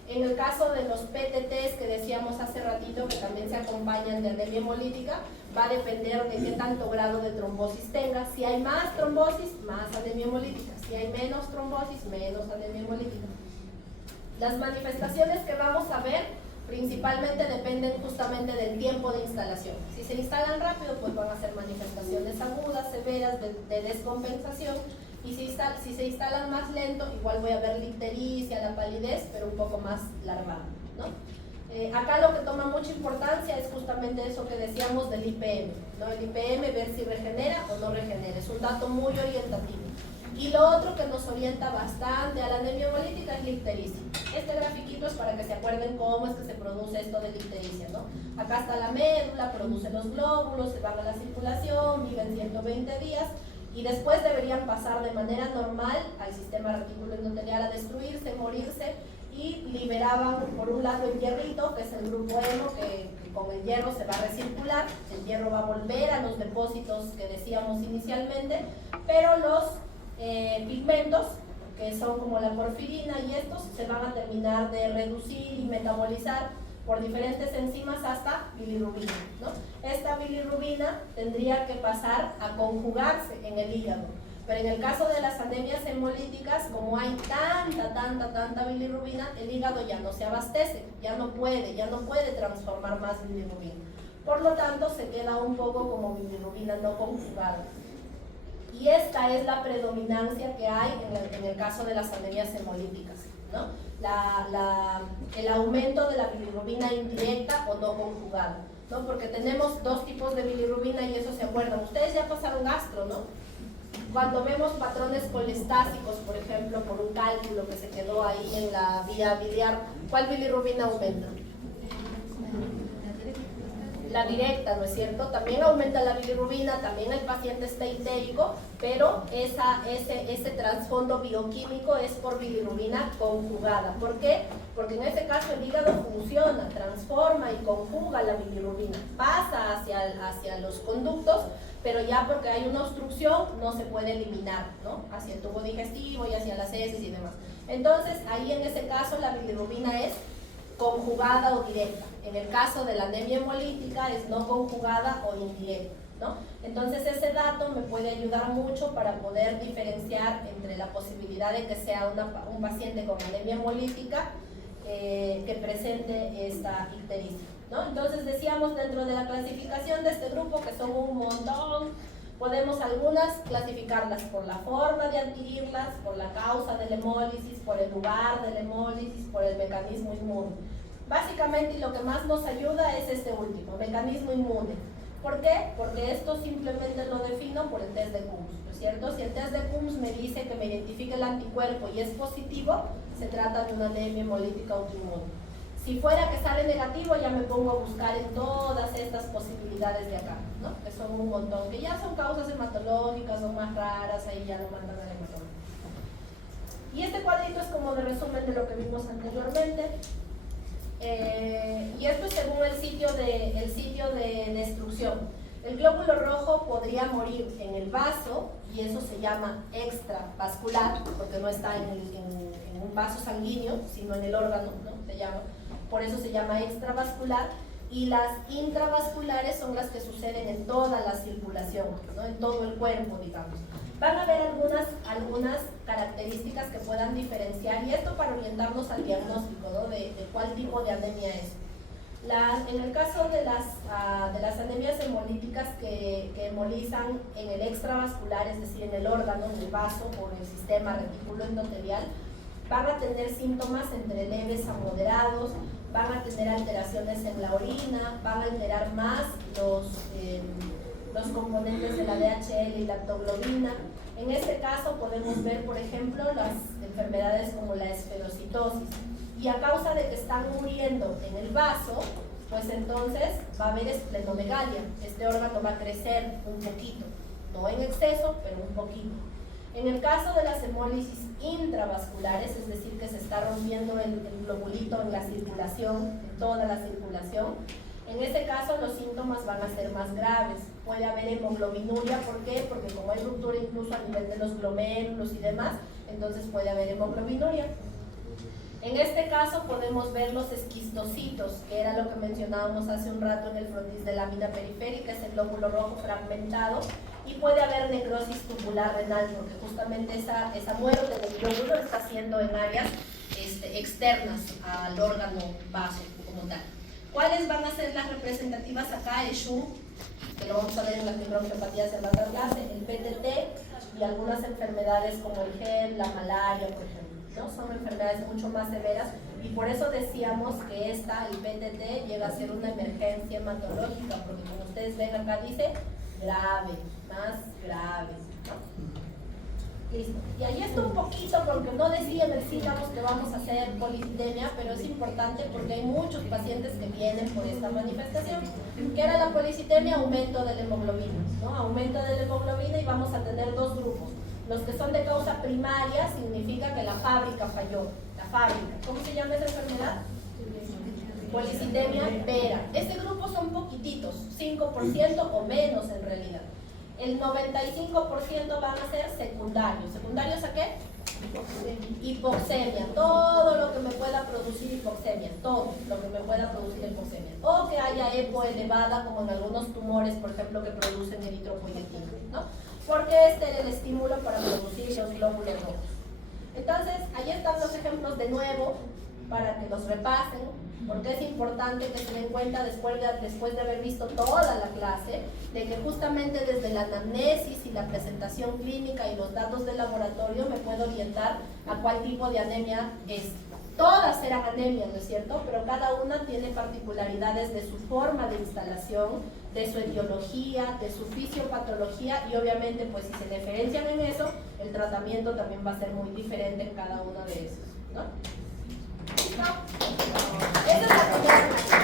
En el caso de los PTTs que decíamos hace ratito, que también se acompañan de anemia hemolítica, va a depender de qué tanto grado de trombosis tenga. Si hay más trombosis, más anemia hemolítica. Si hay menos trombosis, menos anemia hemolítica. Las manifestaciones que vamos a ver principalmente dependen justamente del tiempo de instalación. Si se instalan rápido, pues van a ser manifestaciones agudas, severas, de descompensación. Y si se instalan más lento, igual voy a ver la ictericia, la palidez, pero un poco más larvada, ¿no? Acá lo que toma mucha importancia es justamente eso que decíamos del IPM, ¿no? El IPM, ver si regenera o no regenera, es un dato muy orientativo. Y lo otro que nos orienta bastante a la anemia hemolítica es la ictericia. Este grafiquito es para que se acuerden cómo es que se produce esto de la ictericia, ¿no? Acá está la médula, produce los glóbulos, se van a la circulación, viven 120 días, y después deberían pasar de manera normal al sistema reticulo endotelial a destruirse, morirse, y liberaban por un lado el hierrito, que es el grupo hemo, que con el hierro se va a recircular, el hierro va a volver a los depósitos que decíamos inicialmente, pero los pigmentos, que son como la porfirina y estos, se van a terminar de reducir y metabolizar por diferentes enzimas hasta bilirrubina, ¿no? Esta bilirrubina tendría que pasar a conjugarse en el hígado, pero en el caso de las anemias hemolíticas, como hay tanta bilirrubina, el hígado ya no se abastece, ya no puede transformar más bilirrubina. Por lo tanto, se queda un poco como bilirrubina no conjugada. Y esta es la predominancia que hay en el caso de las anemias hemolíticas, ¿no? El aumento de la bilirrubina indirecta o no conjugada, ¿no? Porque tenemos dos tipos de bilirrubina y eso se acuerdan. Ustedes ya pasaron gastro, ¿no? Cuando vemos patrones colestásicos, por ejemplo, por un cálculo que se quedó ahí en la vía biliar, ¿cuál bilirrubina aumenta? La directa, ¿no es cierto? También aumenta la bilirrubina, también el paciente está itérico, pero ese trasfondo bioquímico es por bilirrubina conjugada. ¿Por qué? Porque en este caso el hígado funciona, transforma y conjuga la bilirrubina, pasa hacia los conductos, pero ya porque hay una obstrucción no se puede eliminar, ¿no? Hacia el tubo digestivo y hacia las heces y demás. Entonces, ahí en ese caso la bilirrubina es conjugada o directa. En el caso de la anemia hemolítica es no conjugada o indirecta, ¿no? Entonces ese dato me puede ayudar mucho para poder diferenciar entre la posibilidad de que sea un paciente con anemia hemolítica que presente esta ictericia, ¿no? Entonces decíamos dentro de la clasificación de este grupo, que son un montón, podemos algunas clasificarlas por la forma de adquirirlas, por la causa de la hemólisis, por el lugar de la hemólisis, por el mecanismo inmune. Básicamente, lo que más nos ayuda es este último, mecanismo inmune. ¿Por qué? Porque esto simplemente lo defino por el test de Coombs, ¿no es cierto? Si el test de Coombs me dice que me identifique el anticuerpo y es positivo, se trata de una anemia hemolítica autoinmune. Si fuera que sale negativo, ya me pongo a buscar en todas estas posibilidades de acá, ¿no? Que son un montón, que ya son causas hematológicas, son más raras, ahí ya lo mandan a la hematología. Y este cuadrito es como de resumen de lo que vimos anteriormente. Y esto es según el sitio de destrucción. El glóbulo rojo podría morir en el vaso y eso se llama extravascular porque no está en un vaso sanguíneo, sino en el órgano, ¿no? Por eso se llama extravascular. Y las intravasculares son las que suceden en toda la circulación, ¿no? En todo el cuerpo, digamos. Van a haber algunas características que puedan diferenciar, y esto para orientarnos al diagnóstico, ¿no? de cuál tipo de anemia es. En el caso de las anemias hemolíticas que hemolizan en el extravascular, es decir, en el órgano, en el vaso o en el sistema reticulo endotelial, van a tener síntomas entre leves a moderados, van a tener alteraciones en la orina, van a alterar más los componentes de la DHL y lactoglobina. En este caso podemos ver, por ejemplo, las enfermedades como la esferocitosis. Y a causa de que están muriendo en el vaso, pues entonces va a haber esplenomegalia. Este órgano va a crecer un poquito, no en exceso, pero un poquito. En el caso de las hemólisis intravasculares, es decir, que se está rompiendo el globulito en la circulación, en toda la circulación, en ese caso los síntomas van a ser más graves. Puede haber hemoglobinuria, ¿por qué? Porque como hay ruptura incluso a nivel de los glomérulos y demás, entonces puede haber hemoglobinuria. En este caso podemos ver los esquistocitos, que era lo que mencionábamos hace un rato en el frontis de lámina periférica, es el glóbulo rojo fragmentado, y puede haber necrosis tubular renal, porque justamente esa muerte del glóbulo está haciendo en áreas externas al órgano vaso como tal. ¿Cuáles van a ser las representativas acá? El SHUM, que lo vamos a ver en las microangiopatía en la otra clase, el PTT y algunas enfermedades como el GERD, la malaria, por ejemplo, ¿no? Son enfermedades mucho más severas y por eso decíamos que el PTT, llega a ser una emergencia hematológica, porque como ustedes ven acá dice grave, más grave, ¿no? Listo. Y ahí está un poquito, porque no decía en el sílabus que vamos a hacer policitemia, pero es importante porque hay muchos pacientes que vienen por esta manifestación. ¿Qué era la policitemia? Aumento de la hemoglobina, ¿no? Aumento de la hemoglobina, y vamos a tener dos grupos. Los que son de causa primaria significa que la fábrica falló. La fábrica. ¿Cómo se llama esa enfermedad? Policitemia vera. Este grupo son poquititos, 5% o menos en realidad. El 95% van a ser secundarios. ¿Secundarios a qué? Hipoxemia. Todo lo que me pueda producir hipoxemia. Todo lo que me pueda producir hipoxemia. O que haya EPO elevada, como en algunos tumores, por ejemplo, que producen eritropoyetina, ¿no? Porque este era el estímulo para producir los glóbulos rojos. Entonces, ahí están los ejemplos de nuevo, para que los repasen, porque es importante que se den cuenta después de haber visto toda la clase, de que justamente desde la anamnesis y la presentación clínica y los datos del laboratorio me puedo orientar a cuál tipo de anemia es. Todas eran anemias, ¿no es cierto? Pero cada una tiene particularidades de su forma de instalación, de su etiología, de su fisiopatología, y obviamente pues si se diferencian en eso, el tratamiento también va a ser muy diferente en cada uno de esos, ¿no? ¿Listo? Esa es la primera.